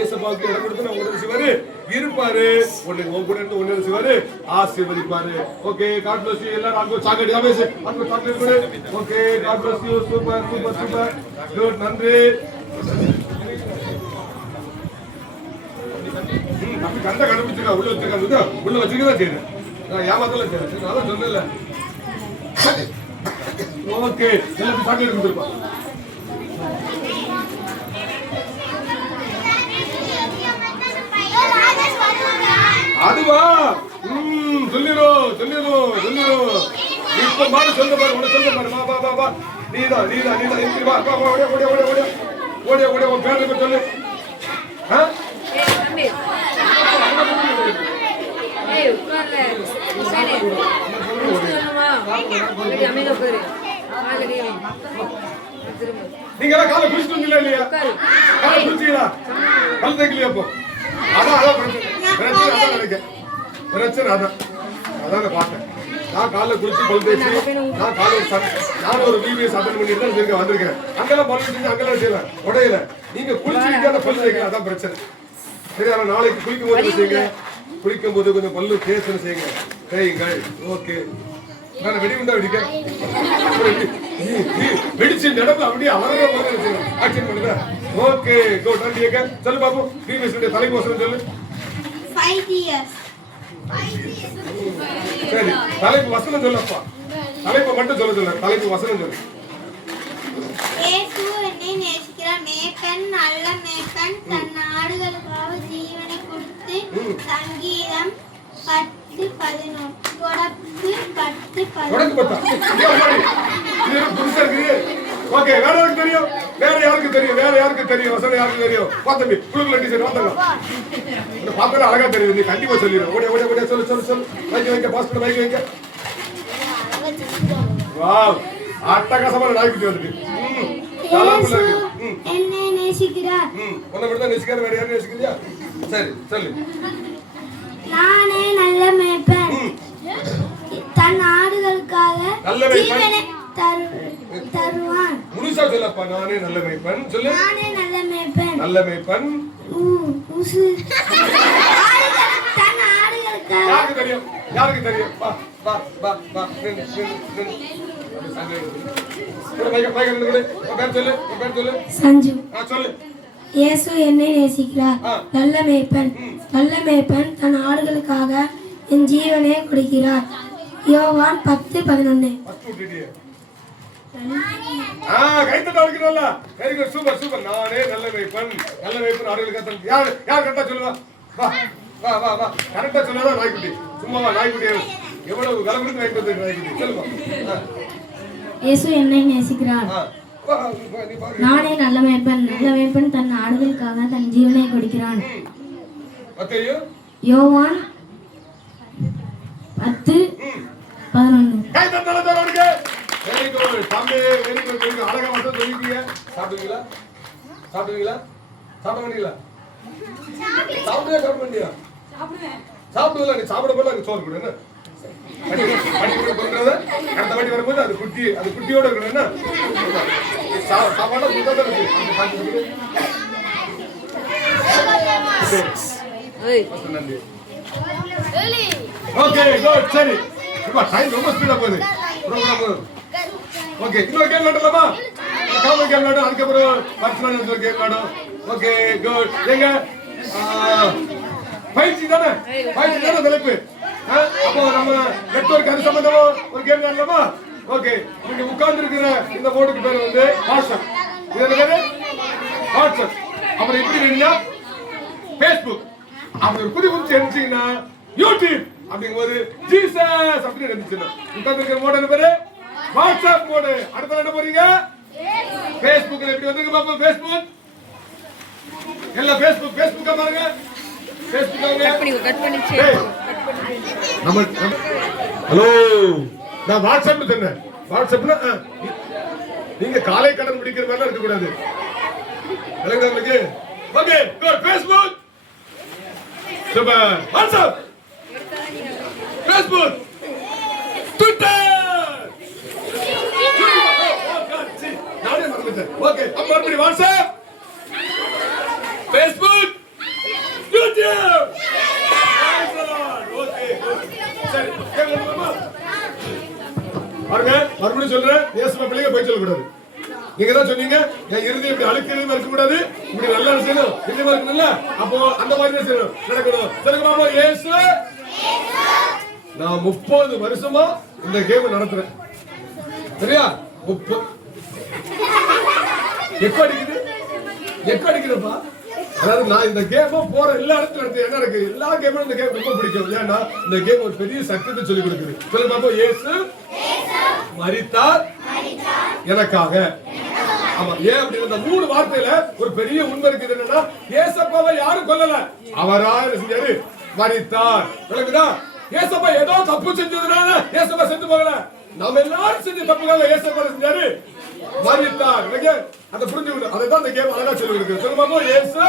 ஏசப்பாவுக்கு இடம் கொடுத்து நான் உடனே செய்வாரு, இருப்பாரு. உன் கூட இருந்து உடனே செய்வாரு, ஆசீர்வதிப்பாரு. Okay, God bless you. எல்லாரும் அங்க சாக்லேட் ஆவேஸ் அங்க சாக்லேட் கொடு. Okay, God bless you. Super super super good. நன்றி. அப்படி கண்ட கண்டுபிடிச்சிருக்கா உள்ள வச்சிருக்காங்க, உள்ள வச்சிருக்கதான் செய்யறேன். நான் ஏமாத்தல செய்யறேன், அதான் சொன்னேன்ல. ஓகே, எல்லாத்தையும் சாக்லேட் கொடுத்துருப்பா. அதுவா சொல்லிரும் சொல்லிரும் சொல்லிரும். இப்ப மாதிரி சொல்ல பாரு, உன சொல்ல பாரு. வா வா வா, நீதான் நீதான் நீதான் இப்படி வா வா. ஓடியா ஓடியா ஓடியா ஓடியா ஓடியா ஓடியா. உன் பேர் இப்ப சொல்லு. நீங்க எல்லாம் காலை குளிச்சுட்டு வந்தீங்களா இல்லையா? காலை குளிச்சீங்களா? கல் தைக்கலையா? அப்போ அதான் அதான் பிரச்சனை. அதான் நினைக்கிறேன் பிரச்சனை. அதான் பார்த்தேன். நான் காலைல குளிச்சு பல் தேய்ச்சி நான் நானும் ஒரு பிபிஎஸ் அட்டன் பண்ணிட்டு வந்திருக்கேன். அங்கெல்லாம் பல் வச்சு அங்கெல்லாம் செய்யலாம் உடையில. நீங்க குளிச்சுட்டு பல் தேய்க்கலாம், அதான் பிரச்சனை. சரி, நாளைக்கு குளிக்கும் போது செய்யுங்க. குளிக்கும் போது கொஞ்சம் பல்லு பேசணும் செய்யுங்க கைகள். ஓகே, நான் வெடிகுண்டா வெடிக்க வெடிச்சு நடப்பு அப்படியே அவர மாதிரி ஆக்ஷன் பண்ணுங்க. ஓகே கோ டன் கேக்க சொல்லு பாப்போம். டிவிஎஸ் தலைப்பு வசனம் சொல்லு. 5 years. சரி, தலைப்பு வசனம் சொல்லப்பா. தலைப்பு மட்டும் சொல்ல தலைப்பு வசனம் சொல்லு. இயேசு என்னை நேசிக்கிறார். மேய்ப்பன் நல்ல மேய்ப்பன் தன் ஆடுகளுக்காக ஜீவனை கொடுத்து. சங்கீதம் 10:11. தொடக்கு 10:11. இது புதுசா இருக்கு. ஓகே, வேற யாருக்கு தெரியும்? வேற யாருக்கு தெரியும்? வசனம் யாருக்கு தெரியும்? பாத்தம்பி குழுக்குள்ள டீச்சர் வந்தாங்க. இந்த பாத்தல அழகா தெரியும். நீ கண்டிப்பா சொல்லிரு. ஓட சொல்லு. மைக் பாஸ் பண்ணு, மைக் வைங்க. வாவ், அட்டகாசமான நாய்க்குட்டி வந்து. இயேசு என்னை நேசிக்கிறார். உன்னை மட்டும் தான் நேசிக்கிறார், வேற யாரும் நேசிக்கலையா? சரி சொல்லு. நானே நல்ல மேய்ப்பன் தன் ஆடுகளுக்காக ஜீவனை தருவான். முழுசா சொல்லப்பா. நானே நல்ல மேய்ப்பன் சொல்லு. நானே நல்ல மேய்ப்பன். நல்ல மேய்ப்பன் தன் ஆடுகளுக்காக. யாருக்கு தெரியும்? வா வா வா வா. சஞ்சு. சொல்லு. இயேசு என்னை நேசிக்கிறார். நல்ல மேய்ப்பன் தன் ஆடுகளுக்காக என் ஜீவனை கொடுக்கிறார். யோவான் 10:11. சூப்பர். நானே நல்ல மேய்ப்பன் ஆடுகளுக்காக. யார் கரெக்டா சொல்லுவா? வா வா வா வா. கரெக்டா சொல்லாதான் நாய்க்குட்டி. சும்மாவா நாய்க்குட்டி? எவ்வளவு விலை கொடுத்து வாங்கிட்டு நாய்க்குட்டி சொல்லுவா. இயேசு என்னை நேசிக்கிறார். நானே நல்ல மேய்ப்பன் தன் ஆடுகளுக்காக தன் ஜீவனை கொடுக்கிறான். யோவான் 10:11. அழகா மட்டும் சொல்லிட்டீங்க. சாப்பிடுவீங்களா? சாப்பிட நீ சாப்பிட போல சோறு கொடு. என்ன அடுத்த வாட்டி வரும்போது அது குட்டியோட இருக்கணும். என்ன சாப்பாடு நன்றி. Okay good. சரி, டைம் ரொம்ப ஸ்பீடா போகுது. ஓகே, இன்னொரு கேம் விளையாடலாமா? காமெடி கேம் விளையாடும். அதுக்கப்புறம் பர்சனல் கேம் விளையாடும். Okay good. எங்க 5G தானே தலைப்பு. அப்போ நம்ம நெட்வொர்க் அது சம்பந்தமா ஒரு கேம் விளையாடலாமா? ஓகே, நீங்க உட்கார்ந்து இருக்கிற இந்த போர்டுக்கு பேர் வந்து வாட்ஸ்அப். இது என்ன? வாட்ஸ்அப். அப்புறம் எப்படி வேணும்னா Facebook. அப்படி ஒரு புது புதுசு இருந்துச்சுன்னா யூடியூப். அப்படிங்கும்போது ஜீசஸ் அப்படின்னு இருந்துச்சுன்னா உட்கார்ந்து இருக்கிற மோட் என்ன பேரு? WhatsApp mode. அடுத்த என்ன போறீங்க? Facebook. எப்படி வந்துருக்கு பாப்போம்? Facebook எல்லாம் Facebook பாருங்க. ஹலோ, நான் வாட்ஸ்அப்ல சொன்னேன். வாட்ஸ்அப்ல நீங்க காலை கடன் பிடிக்கிற மாதிரி இருக்க கூடாது. உங்களுக்கு okay good. Facebook super. WhatsApp, Facebook, Twitter. நானே மறந்துட்டேன். ஓகே, அப்ப மறுபடியும் வாட்ஸ்அப், Facebook, YouTube. ஓகே சரி, கேளுங்கம்மா. பாருங்க, மறுபடியும் சொல்றேன். இயேசுவை பிள்ளைங்க போய் சொல்ல கூடாது. நீங்க தான் சொன்னீங்க என் இருதயம் இப்படி அழுக்கிறதுமா இருக்க கூடாது, இப்படி நல்லா செய்யணும், இருதயமா இருக்கணும்ல. அப்போ அந்த மாதிரி தான் செய்யணும், நடக்கணும். சொல்லுங்க பாப்பா. இயேசு. நான் 30 வருஷமா இந்த கேம் நடத்துறேன். சரியா? எக்கோ அடிக்குதுப்பா. அதாவது நான் இந்த கேம் போற எல்லா இடத்துல என்ன இருக்கு, எல்லா கேமும் இந்த கேம் ரொம்ப பிடிக்கும். ஏன்னா இந்த கேம் ஒரு பெரிய சத்தியத்தை சொல்லி கொடுக்குது. சொல்லுங்க பாப்போம். இயேசு மரித்தார் எனக்காக. ஆமா, ஏன் அப்படி இந்த 3 வார்த்தையில ஒரு பெரிய உண்மை இருக்குது. என்னன்னா இயேசப்பாவை யாரும் கொல்லல, அவரா என்ன செஞ்சாரு? மரித்தார். விளங்குதா? இயேசப்பா ஏதோ தப்பு செஞ்சதுனால இயேசப்பா செத்து போகல. நாம எல்லாரும் செஞ்ச தப்புக்காக இயேசப்பா செஞ்சாரு, மரித்தார். அதை புரிஞ்சுக்கணும். அதை தான் இந்த கேம் அழகா சொல்லி கொடுக்குது. சொல்லுங்க பாப்போம். இயேசு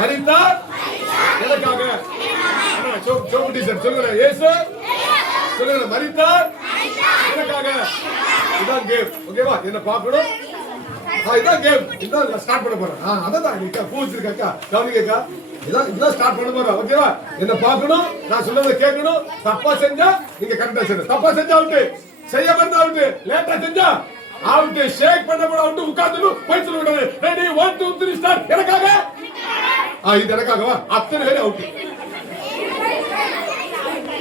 மரித்தார் எனக்காக. சொல்லுங்க. இயேசு சொல்லுங்க. மரித்தார் எனக்காக. இதான் கேம். ஓகேவா? என்ன பார்க்கணும்? இதான் கேம். இதான் ஸ்டார்ட் பண்ண போறேன். அதான் நீ பூ வச்சிருக்கா கவனிக்கா. இதான் ஸ்டார்ட் பண்ண போறோம். ஓகேவா? என்ன பார்க்கணும், நான் சொல்றதை கேட்கணும். தப்பா செஞ்சா நீங்க கரெக்டா செய்யணும். தப்பா செஞ்சா அவுட், செய்ய பண்ண அவுட், லேட்டா செஞ்சா அவுட், ஷேக் பண்ண கூட அவுட், உட்கார்ந்து போய் சொல்ல கூடாது. Ready 1 2 3 start. எனக்காக இது எனக்காகவா? அத்தனை பேர் அவுட்.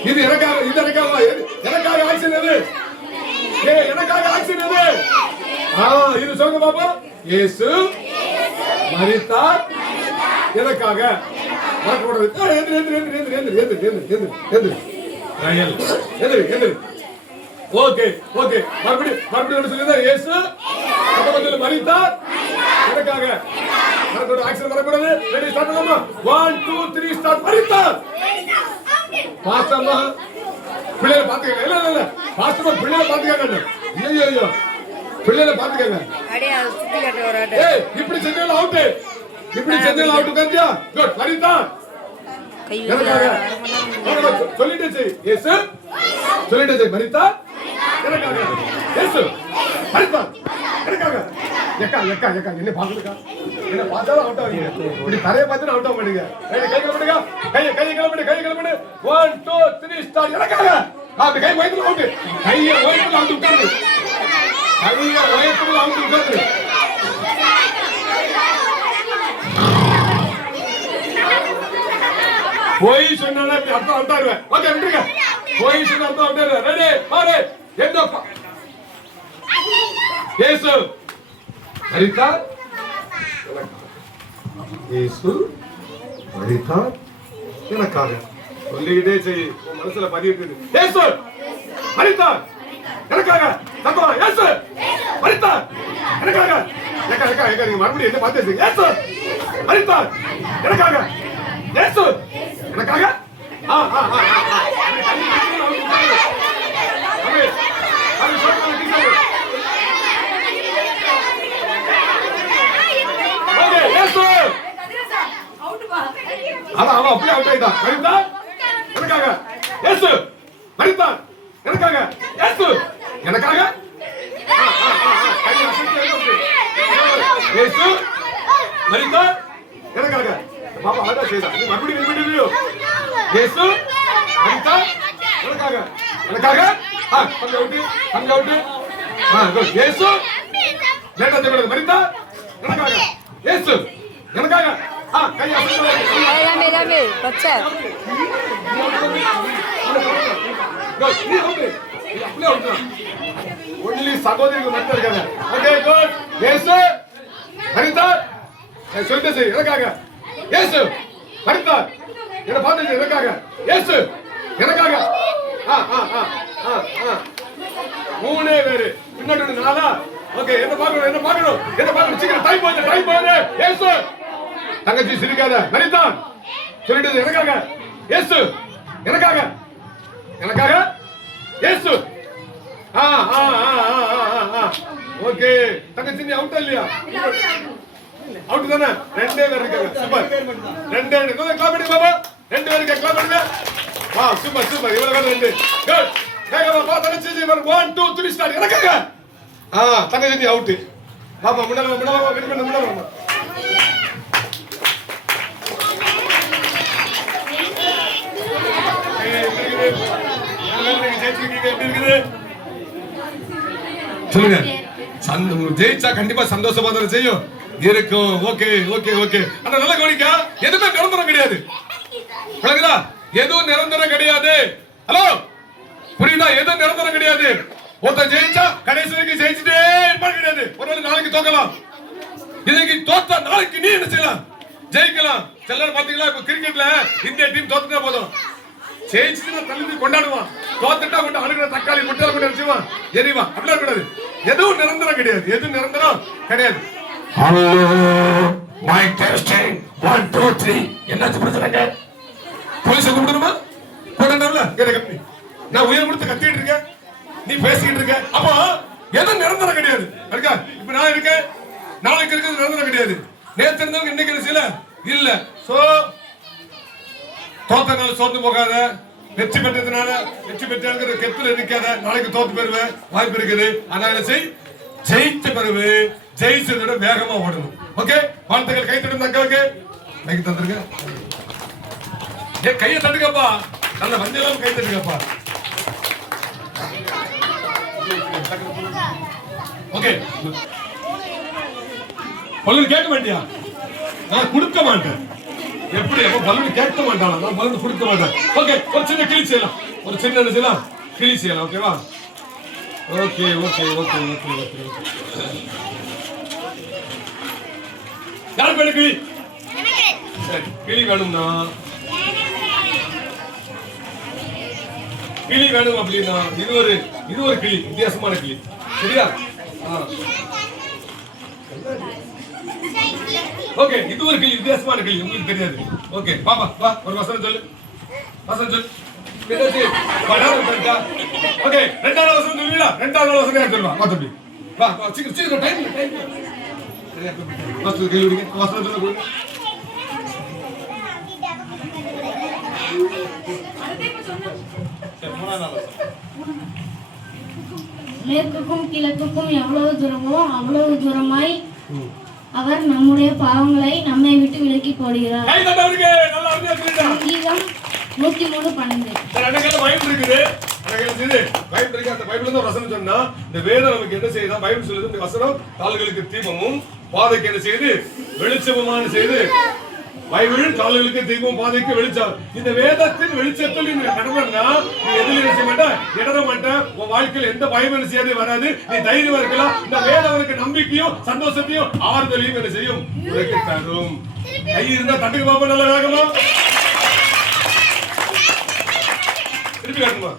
இது எனக்காக, இது எனக்காகவா? எனக்காக ஆக்ஷன் எது? எனக்காக ஆக்ஷன் எது? இது சொல்லுங்க பாப்பா. இயேசு மரித்தார் எனக்காக. ஓகே ஓகே, மறுபடியும் சொல்லுங்க. இயேசு மரித்தார் எனக்காக. ஆக்ஷன் வரக்கூடாது. ரெடி ஸ்டார்ட் பண்ணலாமா? 1 2 3 ஸ்டார்ட். மரித்தார். பாஸ்டர்மா பிள்ளைகளை பாத்துக்கங்க. இல்ல இல்ல இல்ல பாஸ்டர்மா பிள்ளைகளை பாத்துக்கங்க. ஐயோ பிள்ளைகளை பாத்துக்கங்க. ஏய் இப்படி செஞ்சல அவுட், இப்படி செஞ்சல அவுட் கஞ்சியா. குட். மரித்தார் எனக்காக. சொல்லிட்டே செய். இயேசு சொல்லிட்டே செய். மரித்தார் எனக்காக. இயேசு மரித்தார் எனக்காக. எக்கா எக்கா எக்கா என்ன பாக்குதுக்கா? என்ன பார்த்தாலும் அவுட் ஆவீங்க. இப்படி தரைய பார்த்து அவுட் ஆக மாட்டீங்க. கை கிளம்புங்க. கை கிளம்புங்க. கை கிளம்புங்க. 1 2 3 ஸ்டார்ட். எனக்காக. அப்படி கை வைத்து அவுட். கையை வைத்து அவுட் உட்கார்ந்து. கையை வைத்து அவுட் உட்கார்ந்து. போய் சொன்னாலே அர்த்தம் அவுட் ஆடுவேன். ஓகே விட்டுருங்க. போய் சொன்ன அர்த்தம் அவுட் ஆடுவேன். ரெடி பாரு. என்னப்பா இயேசு மரித்தார். இயேசு மரித்தார் எனக்காக. சொல்லிக்கிட்டே செய். உன் மனசுல பதிவிட்டு. இயேசு மரித்தார் எனக்காக. தப்பா. இயேசு மரித்தார் எனக்காக. ஏக்கா ஏக்கா ஏக்கா நீங்க மறுபடியும் என்ன பார்த்தீங்க? இயேசு மரித்தார் எனக்காக. இயேசு எனக்காக. அவன் அப்படியே அவுட் ஆயிட்டான். மரித்தார் எனக்காக. இயேசு மரித்தார் எனக்காக. இயேசு எனக்காக. இயேசு மரித்தார் எனக்காக. பாப்பா அதான் செய்தா. நீ மறுபடியும் மறுபடியும் இயேசு மரித்தார் எனக்காக. எனக்காக. கொஞ்சம் அவுட், கொஞ்சம் அவுட். குட். இயேசு லேட்டா சொல்லுங்க. மரித்தார் எனக்காக. இயேசு எனக்காக. கையா Dame, பச்சை. ஒன்லி சகோதரிகள் மட்டும் இருக்காங்க. Okay good. இயேசு மரித்தார். சொல்லிட்டு செய். எனக்காக. இயேசு மரித்தார். என்ன பாத்து எனக்காக. இயேசு எனக்காக. மூணே பேரு பின்னாடி நாளா. ஓகே என்ன பார்க்கணும், என்ன பார்க்கணும், என்ன பார்க்கணும். சீக்கிரம் டைம் போகுது, டைம் போகுது. இயேசு தங்கச்சி சிரிக்காத. மரித்தார் சொல்லிட்டு எனக்காக. இயேசு எனக்காக. எனக்காக. இயேசு. ஓகே தங்கச்சி நீ அவுட் இல்லையா? அவுட் தானே? ரெண்டே பேர் இருக்காங்க. சூப்பர். ரெண்டே பேர் கிளாப் பண்ணி பாபா. ரெண்டு பேருக்கு கிளாப் பண்ணுங்க. வா சூப்பர் சூப்பர். இவ்வளவு பேர் ரெண்டு. குட். கேக்கமா பா தங்கச்சி 1 2 3 ஸ்டார்ட். எனக்காக. தங்கச்சி நீ அவுட். பாப்பா முன்னால முன்னால வெயிட் பண்ணு. முன்னால சொல்லுங்க. ஜெயிச்சா கண்டிப்பா சந்தோஷமா தானே செய்யும் இருக்கும். Okay okay okay. ஆனா நல்ல கவனிக்க. எதுவுமே நிரந்தரம் கிடையாது. புரியுதா? எதுவும் நிரந்தரம் கிடையாது. ஹலோ புரியுதா? எதுவும் நிரந்தரம் கிடையாது. ஒருத்தன் ஜெயிச்சா கடைசி வரைக்கும் ஜெயிச்சுட்டே இருப்பான் கிடையாது. ஒருவேளை நாளைக்கு தோக்கலாம். இன்னைக்கு தோத்தா நாளைக்கு நீ என்ன செய்யலாம்? ஜெயிக்கலாம். சிலர் பாத்தீங்களா இப்ப கிரிக்கெட்ல இந்தியா டீம் தோத்துட்டா போதும், ஜெயிச்சுட்டு தள்ளி கொண்டாடுவான். தோத்துட்டா கொண்டு அழுகிற தக்காளி முட்டையில கொண்டு வச்சுவான், எரிவான். அப்படிலாம் கூடாது. எதுவும் நிரந்தரம் கிடையாது. எதுவும் நிரந்தரம் கிடையாது. Hello mic testing 1 2 3. என்னாச்சு பிரச்சனைங்க? போலீஸ் கூப்பிடணுமா? கூடணும்ல. கேட்க நான் உயிர் கொடுத்து கத்திட்டு இருக்கேன், நீ பேசிக்கிட்டு இருக்க. அப்போ எதுவும் நிரந்தரம் கிடையாது. இருக்கா? இப்ப நான் இருக்கேன், நாளைக்கு இருக்கிறது நிரந்தரம் கிடையாது. நேற்று இருந்தவங்க இன்னைக்கு சில இல்ல. சோ தோத்தனால சோர்ந்து போகாத. வெற்றி பெற்றதுனால வெற்றி பெற்ற கெத்துல நிக்காத. நாளைக்கு தோத்து போயிருவேன், வாய்ப்பு இருக்குது. ஆனா என்ன செய்? ஜெயித்த பிறகு ஜெயிச்சதோட வேகமா ஓடணும். ஓகே, வாழ்த்துக்கள். கை தட்டுங்க அக்காவுக்கு. மைக்கு தந்துருங்க. கையை தட்டுங்கப்பா, நல்ல வந்தெல்லாம் கை தட்டுங்கப்பா. ஓகே, பலூன் கேட்க மாட்டியா? நான் கொடுக்க மாட்டேன். எப்படி பலூன் கேட்க மாட்டானா? நான் பலூன் கொடுக்க மாட்டேன். ஓகே, ஒரு சின்ன கிளி செய்யலாம். ஒரு சின்ன என்ன செய்யலாம்? கிளி செய்யலாம். ஓகேவா? Okay okay okay okay okay. யார் வேணும் கிளி? சரி, கிளி வேணும்னா கிளி வேணும் அப்படின்னா இது ஒரு கிளி, வித்தியாசமான கிளி. சரியா? ஓகே, இது ஒரு கிளி, வித்தியாசமான கிளி, உங்களுக்கு தெரியாது. ஓகே, பாப்பா வா, ஒரு வசனம் சொல்லு. வசனம் சொல்லு. ஓகே, ரெண்டாவது வசனம் சொல்லுவீங்களா? ரெண்டாவது வசனம் யார் சொல்லுவா? வா தம்பி, வா வா, சீக்கிரம் சீக்கிரம், டைம் டைம். வசனம் கேள்வி விடுங்க. வசனம் சொல்ல கொடுங்க. மேற்குக்கும் கிழக்குக்கும் எவ்வளவு தூரமோ அவ்வளவு தூரமாய் அவர் நம்முடைய பாவங்களை நம்மை விட்டு விலக்கி போடுகிறார். சங்கீதம் 103:12. பைபிள் இருக்குது. பைபிள் இருக்கு. அந்த பைபிள்ல இருந்து வசனம் சொன்னா இந்த வேதம் நமக்கு என்ன செய்யுதா? பைபிள் சொல்லுது, இந்த வசனம் கால்களுக்கு தீபமும் பாதைக்கு என்ன செய்யுது? வெளிச்சமுமான செய்து. பைபிள் கால்களுக்கு தீபம், பாதைக்கு வெளிச்சம். இந்த வேதத்தின் வெளிச்சத்தில் நீ நடந்தா நீ எதில் என்ன செய்ய மாட்ட? இடர மாட்ட. உன் வாழ்க்கையில் எந்த பயம் என்ன செய்யாது? வராது. நீ தைரியமா இருக்கலாம். இந்த வேதம் உனக்கு நம்பிக்கையும் சந்தோஷத்தையும் ஆறுதலையும் என்ன செய்யும்? உனக்கு தரும். கை இருந்தா தட்டுக்கு பாப்பா, நல்ல வேகமா திருப்பி காட்டுமா.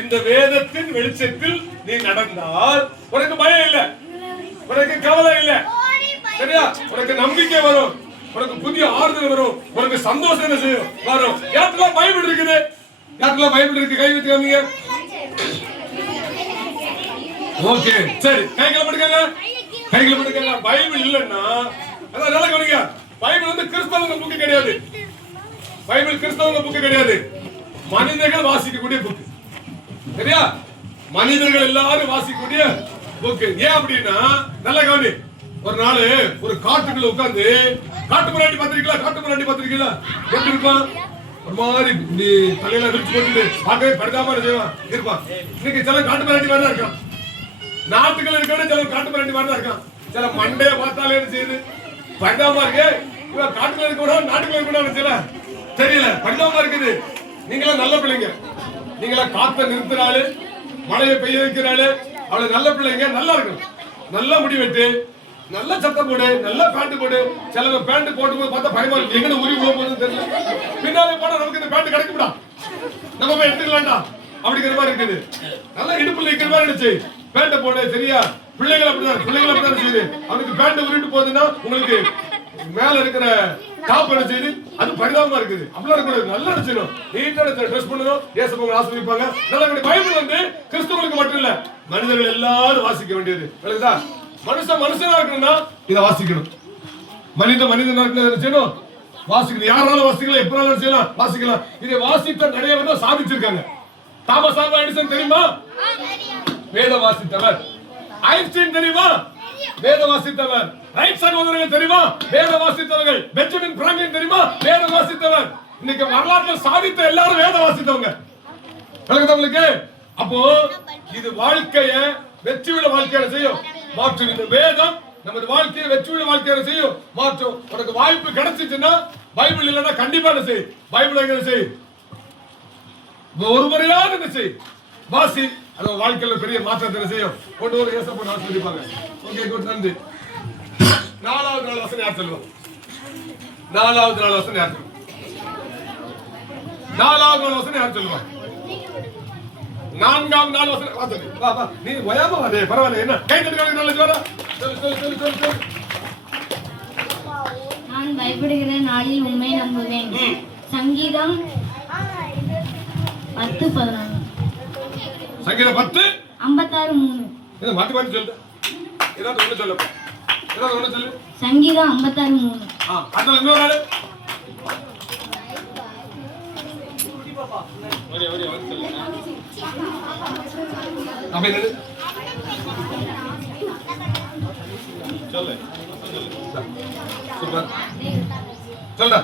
இந்த வேதத்தின் வெளிச்சத்தில் நீ நடந்தால் உனக்கு பயம் இல்ல, உனக்கு கவலை இல்ல. சரியா? உனக்கு நம்பிக்கை வரும், உனக்கு புதிய ஆறுதல் வரும், உனக்கு சந்தோஷம் என்ன செய்யும்? வரும். யாருக்கெல்லாம் பைபிள் இருக்குது? யாருக்கெல்லாம் பைபிள் இருக்கு? கை வச்சு காமிங்க. ஓகே, சரி, கைகளை படுங்க. கைகளை படுங்க. பைபிள் இல்லன்னா அதான் நல்லா கவனிங்க. பைபிள் வந்து கிறிஸ்தவங்க புக்கு கிடையாது. பைபிள் கிறிஸ்தவங்க புக்கு கிடையாது. மனிதர்கள் வாசிக்கக்கூடிய புக்கு. சரியா? மனிதர்கள் எல்லாரும் வாசிக்கக்கூடிய புக்கு. ஏன் அப்படின்னா நல்லா கவனி. ஒரு நாள் ஒரு காட்டுக்குள்ள உட்கார்ந்து காட்டு முராண்டி பாத்திருக்கீங்களா? காட்டு முராண்டி பாத்திருக்கீங்களா? எப்படி இருப்பான்? ஒரு மாதிரி தலையில விரிச்சு போட்டு பார்க்கவே படுக்காம செய்வான் இருப்பான். இன்னைக்கு சில காட்டு முராண்டி மாதிரி தான் இருக்கான். நாட்டுக்குள்ள இருக்க சில காட்டு முராண்டி மாதிரி தான் இருக்கான். சில மண்டைய பார்த்தாலே என்ன செய்யுது? பரிதாபமா இருக்கு. இவன் காட்டுக்குள்ள இருக்க கூட நாட்டுக்குள்ள இருக்க கூட தெரியல, பரிதாபமா இருக்குது. நீங்களா நல்ல பிள்ளைங்க, நீங்களா காத்த நிறுத்துறாளு, மழையை பெய்ய வைக்கிறாளு, அவளை நல்ல பிள்ளைங்க. நல்லா இருக்கணும். நல்லா முடி வெட்டு, நல்ல சத்தம் போடு, நல்ல பேண்ட் போடு. சில பேண்ட் போட்டு போது பார்த்தா பயமா இருக்கு, எங்க உரி போகும்போது தெரியல. பின்னாலே போனா நமக்கு இந்த பேண்ட் கிடைக்கும்டா, நம்ம போய் எடுத்துக்கலாம்டா அப்படிங்கிற மாதிரி இருக்குது. நல்லா இடுப்புல இருக்கிற மாதிரி இருந்துச்சு. பேண்ட போடு. சரியா? பிள்ளைகள் அப்படிதான் செய்யுது. அவனுக்கு பேண்ட் உருட்டு போகுதுன்னா உங்களுக்கு மேல இருக்கிற டாப் என்ன செய்யுது? அது பரிதாபமா இருக்குது. அப்படிலாம் இருக்கக்கூடாது. நல்லா செய்யணும், நீட்டா ட்ரெஸ் பண்ணணும். ஏசப்பா ஆசிரியப்பாங்க. நல்லா பைபிள் வந்து கிறிஸ்தவங்களுக்கு மட்டும் இல்ல, மனிதர்கள் எல்லாரும் வாசிக்க வேண்டியது. மனுஷனா இருக்கணும்னா இதை வாசிக்கணும். மனிதனா இருக்கணும், என்ன செய்யணும்? வாசிக்கணும். யாராலும் வாசிக்கலாம், எப்பனாலும் செய்யலாம், வாசிக்கலாம். இதை வாசித்த நிறைய வந்து சாதிச்சிருக்காங்க. தாமஸ் ஆல்வா எடிசன் தெரியுமா? வேத வாசித்தவர். ஐன்ஸ்டீன் தெரியுமா? வேத வாசித்தவர். ரைட் சகோதரர்கள் தெரியுமா? வேத வாசித்தவர்கள். பெஞ்சமின் பிராங்கிலின் தெரியுமா? வேத வாசித்தவர். இன்னைக்கு வரலாற்றில் சாதித்த எல்லாரும் வேத வாசித்தவங்க. உங்களுக்கு அப்போ இது வாழ்க்கைய வெற்றியுள்ள வாழ்க்கையை செய்யும், மாற்றும். இந்த வேதம் நமது வாழ்க்கையை வெற்றியுள்ள வாழ்க்கையை செய்யும், மாற்றும். உனக்கு வாய்ப்பு கிடைச்சிச்சுன்னா பைபிள் இல்லைன்னா கண்டிப்பா என்ன செய்? பைபிள் என்ன செய்? ஒரு முறையாவது என்ன செய்? வாசி. அது வாழ்க்கையில பெரிய மாற்றத்தை செய்யும். கொண்டு ஒரு ஏசப்பா ஆசீர்வதிப்பாங்க. ஓகே, குட், நன்றி. நாலாவது நாள் வசனம் யார் சொல்லுவோம்? நாலாவது நாள் வசனம் யார் சொல்லுவோம்? நாலாவது நாள் வசனம் யார் சொல்லுவாங்க? நான்காம் நாள் வசனம் வாசனை. வா வா, நீ வயாம வாதே, பரவாயில்லை. என்ன கை தட்டுங்க, நல்ல ஜோரா. சொல்லு. நான் பயப்படுகிற நாளில் உண்மை நம்புவேன். சங்கீதம் 10:11. சங்கீதம் 10:56:3. இத மாத்தி சொல்லு. ஏதாவது ஒண்ணு சொல்லு. சங்கீதம் 56:3. அதுல இன்னொரு நாள் அப்ப என்னது சொல்லு சூப்பர் சொல்லுடா.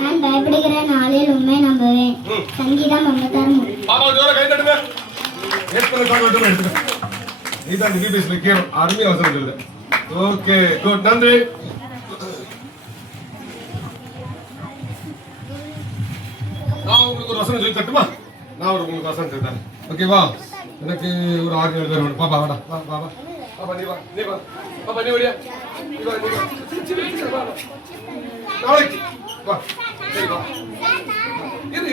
நான் பயப்படுகிற நாளில் உண்மை நம்புவேன். சங்கீதம் 56. பாப்பா ஜோர கை தட்டுங்க. ஏற்பன கால் விட்டு எடுத்துங்க. நீதான் டிபிஎஸ்ல கேம் அருமையா வசனம் சொல்லுங்க. ஓகே குட் நன்றி. நான் உங்களுக்கு ஒரு வசனம் சொல்லி தட்டுமா? நான் உங்களுக்கு வசனம் சொல்லி தரேன். ஓகேவா? எனக்கு ஒரு 6 பேர் வேணும். பாப்பா வாடா. வா வா வா. பாப்பா நீ வா. நீ வா. பாப்பா நீ ஓடியா. நீ வா நீ வா. சீக்கிரம் வா. நாளைக்கு வா. சரி வா. இரு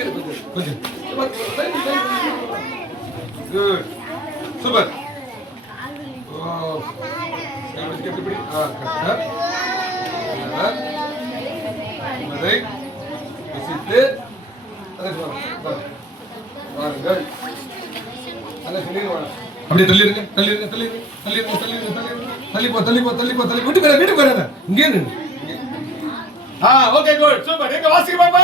கொஞ்சம். குட். சூப்பர். வாவ். எப்படி கரெக்ட்டா. ரைட். விசிட். அப்படியே வீட்டுக்கு வராத இங்கே ஓகே குட் சூப்பர் எங்க வாசிக்க பாப்பா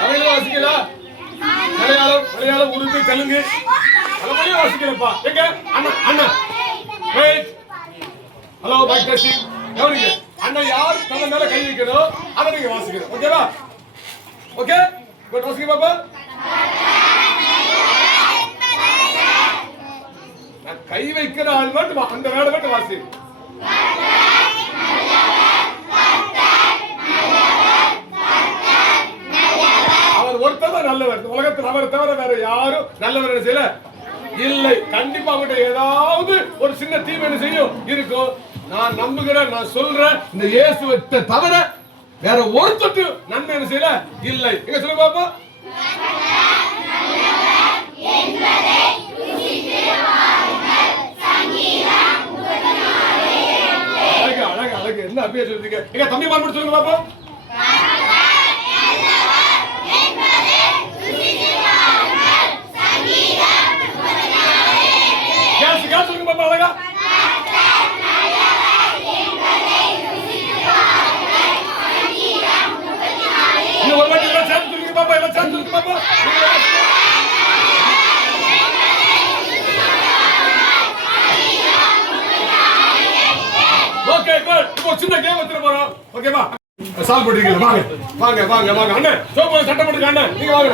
தமிழ் வாசிக்கலா மலையாளம் உருது தெலுங்கு அதெல்லாம் வாசிக்கிறப்பா எங்க அண்ணா அண்ணா வெயிட் ஹலோ மைக் டெஸ்டிங் கவனிங்க அண்ணா யார் தலை மேல கை வைக்கணும் அதை நீங்க வாசிக்கணும் ஓகேவா ஓகே குட் வாசிக்க பாப்பா நான் கை வைக்கிற ஆள் மட்டும் அந்த வேர்டை மட்டும் வாசி அவர் ஒருத்தர் தான் நல்லவர் உலகத்தில் அவரை தவிர வேற யாரும் நல்லவர் செய்யல இல்லை கண்டிப்பா அவங்ககிட்ட ஏதாவது ஒரு சின்ன தீமை என்ன செய்யும் இருக்கும் நான் நம்புகிறேன் நான் சொல்றேன் இந்த இயேசுவை தவிர வேற ஒருத்தட்டு நன்மை என்ன செய்யல இல்லை எங்க சொல்லுங்க பாப்பா அழகு அழகு அழகு என்ன அப்படியே சொல்றீங்க எங்க தம்பி மார்பு சொல்லுங்க பாப்பா சொல்லுங்க பாப்பா அழகா இன்னும் ஒரு வாட்டி எல்லாம் சேர்ந்து சொல்லுங்க பாப்பா எல்லாம் சேர்ந்து சொல்லுங்க பாப்பா ஓகே குட் இப்போ சின்ன கேம் வச்சிர போறோம் ஓகேவா சால்வ் பண்ணிருக்கீங்க வாங்க வாங்க வாங்க வாங்க அண்ணே சோப்பு சட்டை போட்டுங்க அண்ணே நீங்க வாங்க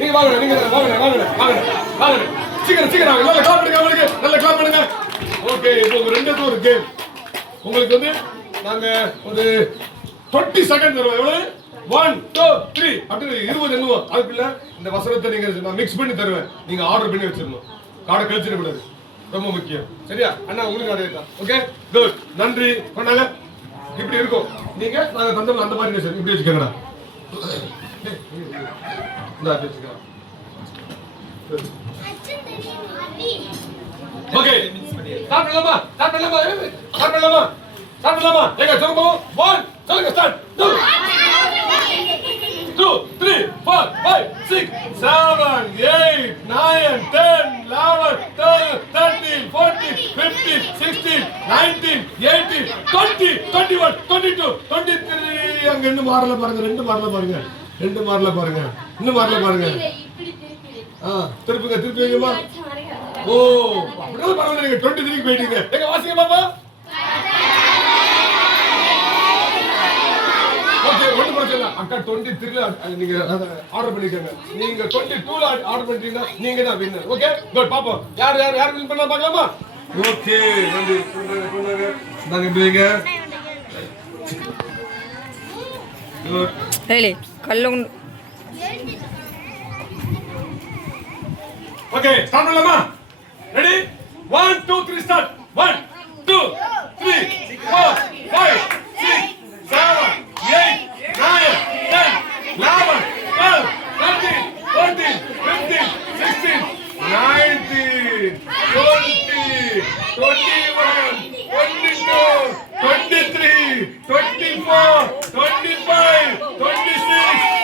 நீங்க வாங்க நீங்க வாங்க வாங்க வாங்க வாங்க சீக்கிரம் சீக்கிரம் நல்ல கிளாப் பண்ணுங்க உங்களுக்கு நல்ல கிளாப் பண்ணுங்க ஓகே இப்போ ரெண்டுக்கு ஒரு கேம் உங்களுக்கு வந்து நாங்க ஒரு 20 செகண்ட் தருவோம் எவ்வளவு 1 2 3 அப்படி 20 எண்ணுவோம் அதுக்குள்ள இந்த வசனத்தை நீங்க நான் மிக்ஸ் பண்ணி தருவேன் நீங்க ஆர்டர் பண்ணி வச்சிரணும் கார்டை கழிச்சிட கூடாது ரொம்ப முக்கியம் சரியா அண்ணா உங்களுக்கு அதே தான் ஓகே குட் நன்றி பண்ணாங்க இப்படி இருக்கும் நீங்க நாங்க தந்தோம் அந்த மாதிரி சார் இப்படி வச்சுக்கங்கடா இந்த அப்படி வச்சுக்கங்க ஓகே ஸ்டார்ட் பண்ணலாமா எங்க சொல்லுங்க 1 சொல்லுங்க ஸ்டார்ட் 2 3 4 5 6 7 8 9 10 11 12 13 14 15 16 19 18 20 21 22 23 அங்க ரெண்டு மாறல பாருங்க இன்னும் மாறல பாருங்க திருப்புங்க திருப்பிங்கம்மா ஓ அப்படியே பரவாயில்லை நீங்க 23 க்கு போயிட்டீங்க எங்க வாசிங்க பாப்பா ஓகே ஒண்ணு பிரச்சனை இல்ல அக்கா 23 ல நீங்க ஆர்டர் பண்ணிக்கங்க நீங்க 22 ல ஆர்டர் பண்ணிட்டீங்கன்னா நீங்க தான் வின்னர் ஓகே குட் பாப்போம் யார் வின் பண்ணா பார்க்கலாமா ஓகே நன்றி சொல்லுங்க நாங்க எப்படிங்க ಹೇಳಿ ಕಲ್ಲು ஓகே ஸ்டார்ட் பண்ணலாமா ரெடி 1 2 3 ஸ்டார்ட் 1 2 3 4 5 6 7 8 9 10 11 12 13 14 15 16 19 20 21 22 23 24 25 26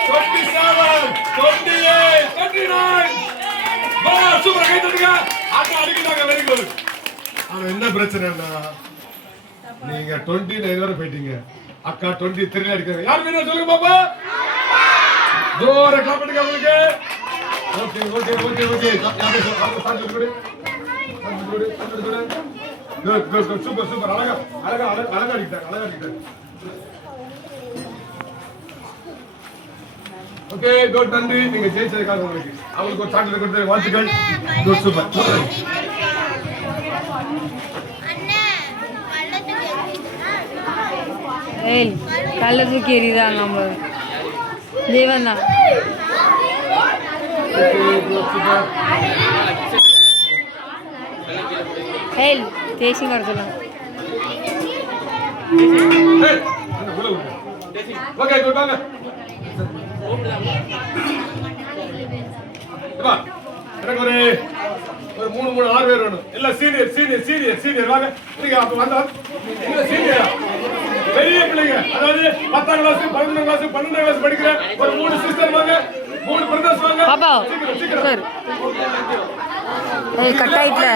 27 28 29 சூப்பர் கை தட்டுங்க ஆட்ட அடிக்கிறாங்க வெரி குட் ஆனா பிரச்சனைன்னா நீங்க 29 வரை போயிட்டீங்க. அக்கா 23 அடிக்கிறாங்க. யார் வேணும் சொல்லுங்க பாப்பா. ஜோர கிளாப் பண்ணுங்க உங்களுக்கு. Okay okay okay okay. Shanti குடு. Good good good. Super super. அழகா அழகா அழகா அடிக்கிறாங்க. அழகா அடிக்கிறாங்க. Okay good. நன்றி. நீங்க ஜெயிச்சதுக்காக உங்களுக்கு அவங்களுக்கு ஒரு சாக்லேட் கொடுத்து வாழ்த்துக்கள். Good super. ஏய் கல்ல தூக்கி எறிதான் நம்ம தேவன் தான். ஏய் தேசிங் வர சொல்லுங்க. ஓகே குட் வாங்க. வா. எனக்கு ஒரு 3 6 பேர் வேணும். இல்ல சீனியர் வாங்க. நீங்க அப்ப வந்தா இல்ல சீனியரா பெரிய பிள்ளைங்க, அதாவது 10ஆம் கிளாஸ் 11ஆம் கிளாஸ் 12ஆம் கிளாஸ் படிக்கிற ஒரு 3 சிஸ்டர் வாங்க, 3 பிரதர்ஸ் வாங்க. பாப்பா சீக்கிரம் சார் ஏய் கட் ஆயிட்ல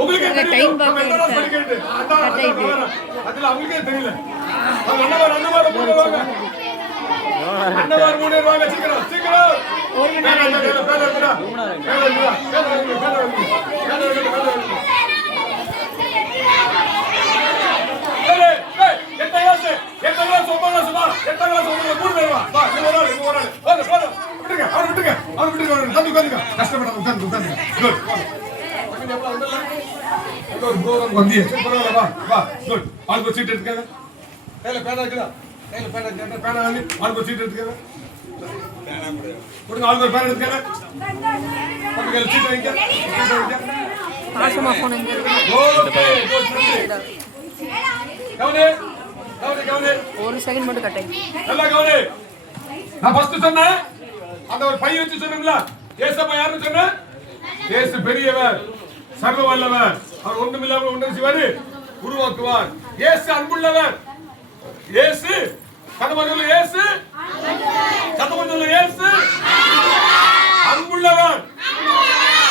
உங்களுக்கு டைம் பாக்க படிக்கிறது அதுல அவங்களுக்கே தெரியல. அவங்க அண்ணாவார் 3 வாங்க. அண்ணாவார் 3 வாங்க. சீக்கிரம் பாசமா போன் எங்க ஒரு செகண்ட் மட்டும் கட் ஆயிடுச்சு. நல்லா கவனி. நான் ஃபர்ஸ்ட் சொன்னேன் அந்த ஒரு பை வச்சு சொன்னீங்களா? ஏசப்பா யாருன்னு சொன்னேன்? இயேசு பெரியவர், சர்வ வல்லவர். அவர் ஒன்றுமில்லாமல் ஒன்று செய்வார், உருவாக்குவார். இயேசு அன்புள்ளவர். இயேசு கதமதுள்ள இயேசு கதமதுள்ள இயேசு அன்புள்ளவர்.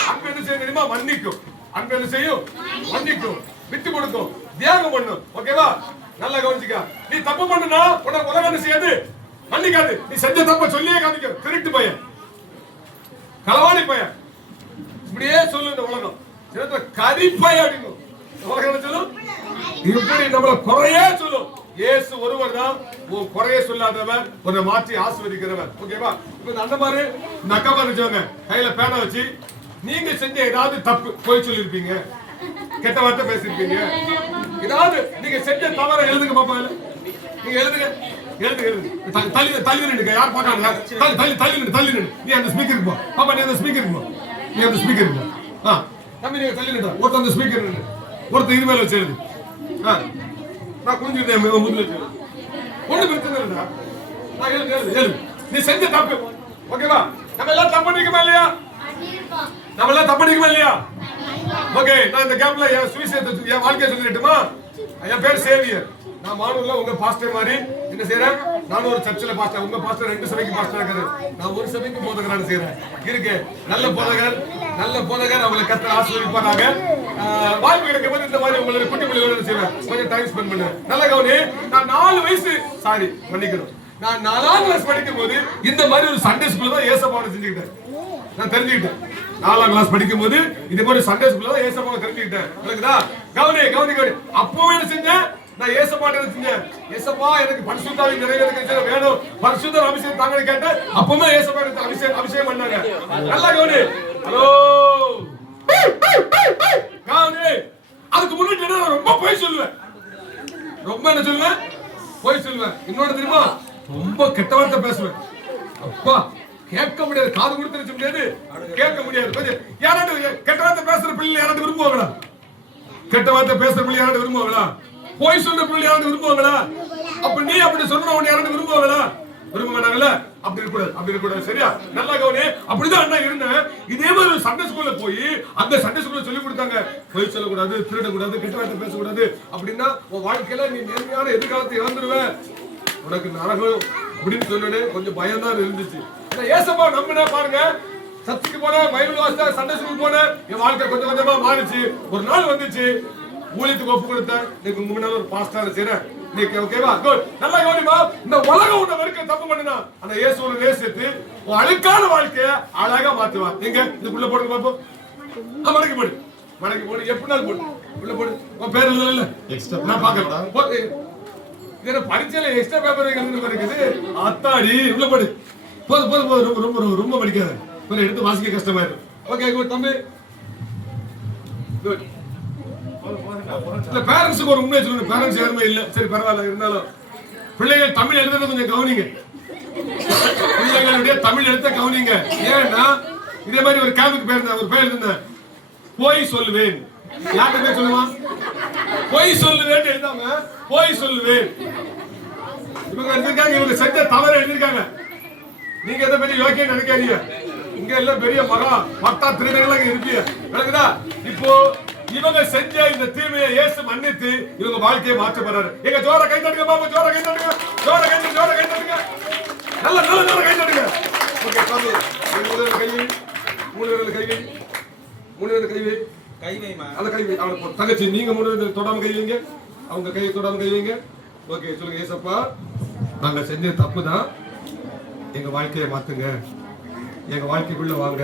அன்பு என்ன செய்ய தெரியுமா? மன்னிக்கும். அன்பு என்ன செய்யும்? மன்னிக்கும், விட்டு கொடுக்கும், தியாகம் பண்ணும். ஓகேவா? நல்லா கவனிச்சுக்க. நீ தப்பு பண்ணுனா உனக்கு உலகம் என்ன செய்யாது? மன்னிக்காது. நீ செஞ்ச தப்ப சொல்லியே காமிக்கும். திருட்டு பையன், களவாணி பையன், இப்படியே சொல்லு இந்த உலகம். சில கரிப்பைய அப்படிங்கும் உலகம் என்ன சொல்லும்? இப்படி நம்மள குறையே சொல்லும். இயேசு ஒருவர் தான் குறைய சொல்லாதவர், உன்னை மாற்றி ஆசீர்வதிக்கிறவர். ஓகேவா? இப்ப அந்த மாதிரி நக்கமா இருந்துச்சவங்க கையில பேனை வச்சு நீங்க செஞ்ச ஏதாவது தப்பு போய் சொல்லிருப்பீங்க, கெட்ட வார்த்தை பேசிருப்பீங்க, ஏதாவது நீங்க செஞ்ச தவற எழுதுங்க பாப்பா. நீங்க எழுதுங்க தள்ளி நின்னுங்க. யார் பாக்காங்க? தள்ளி நின்னு நீ அந்த ஸ்பீக்கருக்கு போ பாப்பா. நீ அந்த ஸ்பீக்கருக்கு போ. நீ அந்த ஸ்பீக்கருக்கு போ. தம்பி நீங்க தள்ளி நின்று ஒருத்தர் அந்த ஸ்பீக்கர் நின்று ஒருத்தர் இது மேல வச்சு எழுது. நான் குடிஞ்சிருந்தேன் முதுல வச்சு ஒண்ணு பிரச்சனை இல்லைடா. நான் எழுது. நீ செஞ்ச தப்பு. ஓகேவா? நம்ம எல்லாம் தப்பு பண்ணிக்கமா இல்லையா? நம்ம எல்லாம் தப்பு பண்ணிக்கமா இல்லையா? ஓகே. நான் இந்த கேம்ப்ல என் சுவிசேஷத்தை என் வாழ்க்கையை சொல்லிட்டுமா? என் பேர் சேவியர். நான் மானூர்ல உங்க பாஸ்டர் மாதிரி என்ன செய்யறேன்? நானும் ஒரு சர்ச்சில் பாஸ்டர். உங்க பாஸ்டர் 2 சபைக்கு பாஸ்டர் இருக்காரு. நான் ஒரு சபைக்கு போதகரான செய்யறேன். இருக்கு நல்ல போதகர் அவங்களை கர்த்தர் ஆசீர்வதிப்பாராக. வாய்ப்பு கிடைக்கும் போது இந்த மாதிரி உங்களுக்கு குட்டி பிள்ளைகளோட செய்வேன். கொஞ்சம் டைம் ஸ்பெண்ட் பண்ணுவேன். நல்ல கவனி. நான் 4 வயசு மன்னிக்கணும். நான் 4ஆம் கிளாஸ் படிக்கும் போது இந்த மாதிரி ஒரு சண்டே ஸ்கூல் தான் ஏசப்பாவை செஞ்சுக்கிட்டேன். நான் தெரிஞ்சுக்கிட்டேன். 4ஆம் கிளாஸ் படிக்கும் போது இதே மாதிரி சண்டே ஸ்கூல்ல தான் ஏசப்பாவை தெரிஞ்சுக்கிட்டேன். இருக்குதா? கவனி. அப்போ என்ன செஞ்சேன்? நான் ஏசப்பாட்ட செஞ்சேன். ஏசப்பா எனக்கு பரிசுத்தாவின் நிறைவேற வேணும், பரிசுத்த அபிஷேகம் தாங்கன்னு கேட்டேன். அப்பவுமே ஏசப்பா எனக்கு அபிஷேகம் பண்ணாங்க. நல்லா கவனி. ஹலோ கவனி. அதுக்கு முன்னாடி நான் ரொம்ப பொய் சொல்லுவேன். ரொம்ப என்ன சொல்லுவேன்? பொய் சொல்லுவேன். இன்னொன்னு தெரியுமா? ரொம்ப கெட்ட வார்த்தை பேசுவேன். அப்பா கேட்க முடியாது, காது கொடுத்து நினைச்ச முடியாது, கேட்க முடியாது. யாராவது கெட்ட வார்த்தை பேசுற பிள்ளை யாராவது விரும்புவாங்களா? கெட்ட வார்த்தை பேசுற பிள்ளை யாராவது விரும்புவாங்களா? போய் சொல்ற பிள்ளை யாராவது விரும்புவாங்களா? அப்ப நீ அப்படி சொன்ன உடனே யாராவது விரும்புவாங்களா? விரும்ப மாட்டாங்கல்ல. அப்படி இருக்கக்கூடாது. சரியா? நல்லா கவனி. அப்படிதான் அண்ணா இருந்தேன். இதே மாதிரி ஒரு சண்டே ஸ்கூல்ல போய் அந்த சண்டே ஸ்கூல்ல சொல்லி கொடுத்தாங்க, போய் சொல்லக்கூடாது, திருடக்கூடாது, கெட்ட வார்த்தை பேசக்கூடாது. அப்படின்னா உன் வாழ்க்கையில நீ நேர்மையான எதிர்காலத்தை இழந்துருவ, உனக்கு நரகம் அப்படின்னு சொன்னே கொஞ்சம் பயம் தான் இருந்துச்சு. ஏசப்பா நம்பினா பாருங்க, சர்ச்சுக்கு போனேன், பைபிள் வாசித்தேன், சண்டே ஸ்கூல் போனேன். என் வாழ்க்கை கொஞ்சம் கொஞ்சமா மாறிச்சு. ஒரு நாள் வந்துச்சு, ஊழியத்துக்கு ஒப்பு கொடுத்தேன். நீங்க முன்னால ஒரு பாஸ்டரா செய்றேன். நீங்க ஓகேவா? குட். நல்லா கவனிமா. இந்த உலகம் உன்னை வரைக்கும் தப்பு பண்ணினா, அந்த இயேசுவை நேசித்து உன் அழுக்கான வாழ்க்கைய அழகா மாத்துவான். எங்க இதுக்குள்ள போடுங்க பாப்போம். மடக்கி போடு, மடக்கி போடு, எப்படினாலும் போடு, உள்ள போடு. உன் பேர் இல்ல எக்ஸ்ட்ரா நான் பாக்கிறேன். இது பரீட்சையில எக்ஸ்ட்ரா பேப்பர் எழுதுன இருக்குது. அத்தாடி உள்ள போடு. போதும் போதும் போதும், ரொம்ப ரொம்ப ரொம்ப படிக்காத. கொஞ்சம் எடுத்து வாசிக்க கஷ்டமாயிடும். ஓகே குட் தம்பி. குட். இல்ல பேரண்ட்ஸுக்கு ஒரு உண்மையை சொல்லணும். பேரண்ட்ஸ் யாருமே இல்ல, சரி பரவாயில்ல. இருந்தாலும் பிள்ளைகள் தமிழ் எழுதுறது கொஞ்சம் கவனிங்க. பிள்ளைகளுடைய தமிழ் எழுத்த கவனிங்க. ஏன்னா இதே மாதிரி ஒரு கேம்புக்கு போயிருந்தேன். ஒரு பேர் இருந்தேன், போய் சொல்லுவேன். யார்கிட்ட போய் சொல்லுவான்? போய் சொல்லுவேன் எழுதாம போய் சொல்லுவேன். இவங்க எழுதிருக்காங்க, இவங்க செஞ்ச தவறு எழுதிருக்காங்க. நீங்க எதை பத்தி யோக்கியம் நினைக்காதீங்க. இங்க எல்லாம் பெரிய மகா பட்டா திருநெல்லாம் இருப்பீங்க. விளக்குதா? இப்போ இவங்க செஞ்ச இந்த தீமையை இயேசு மன்னித்து இவங்க வாழ்க்கையை மாற்ற போறாரு. எங்க ஜோர கை தட்டுங்க பாப்பா, ஜோர கை தட்டுங்க, ஜோர கை தட்டுங்க, ஜோர கை தட்டுங்க, நல்ல நல்ல ஜோர கை தட்டுங்க. ஓகே சாமி, மூணு கை வை, மூணு கை வை, மூணு கை வை, கை வைமா, அந்த கை வை. அவளை தங்கச்சி நீங்க மூணு தொடாம கை வைங்க, அவங்க கையை தொடாம கை வைங்க. ஓகே சொல்லுங்க. ஏசப்பா, நாங்க செஞ்ச தப்பு தான், எங்க வாழ்க்கையை மாத்துங்க, எங்க வாழ்க்கைக்குள்ள வாங்க,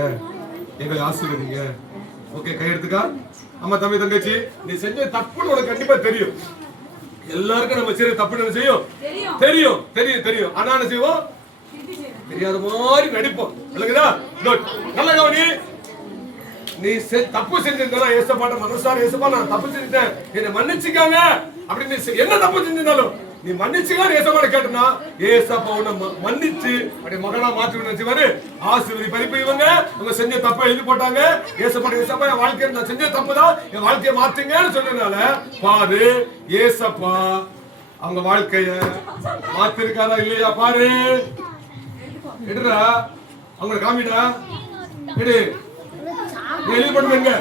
எங்களை ஆசீர்வதிங்க. ஓகே கை எடுத்துக்கா. அம்மா தம்பி தங்கச்சி, நீ செஞ்ச தப்புன்னு உனக்கு கண்டிப்பா தெரியும். எல்லாருக்கும் நம்ம செய்யற தப்பு என்ன செய்யும்? தெரியும் தெரியும் தெரியும். ஆனா என்ன செய்வோம்? தெரியாத மாதிரி நடிப்போம். விளங்குதா? குட். நல்ல கவனி. நீ தப்பு செஞ்சிருந்தா ஏசப்பாட்ட மனசார, ஏசப்பா நான் தப்பு செஞ்சிட்டேன், என்னை மன்னிச்சுக்காங்க அப்படின்னு என்ன தப்பு செஞ்சிருந்தாலும் நீ மன்னிச்சுக்கான்னு ஏசப்பாட்ட கேட்டனா ஏசப்பா உன்னை மன்னிச்சு அப்படி மகனா மாற்றி நினைச்சுவாரு. ஆசீர்வதி பறிப்பு. இவங்க அவங்க செஞ்ச தப்பை எழுதி போட்டாங்க. ஏசப்பாட்ட, ஏசப்பா என் வாழ்க்கையை நான் செஞ்ச தப்பு தான், என் வாழ்க்கையை மாத்துங்கன்னு சொன்னதுனால பாரு ஏசப்பா அவங்க வாழ்க்கைய மாத்திருக்காரா இல்லையா பாரு. எடுடா, அவங்களை காமிடா, எடு. நீ எழுதிப்படுங்க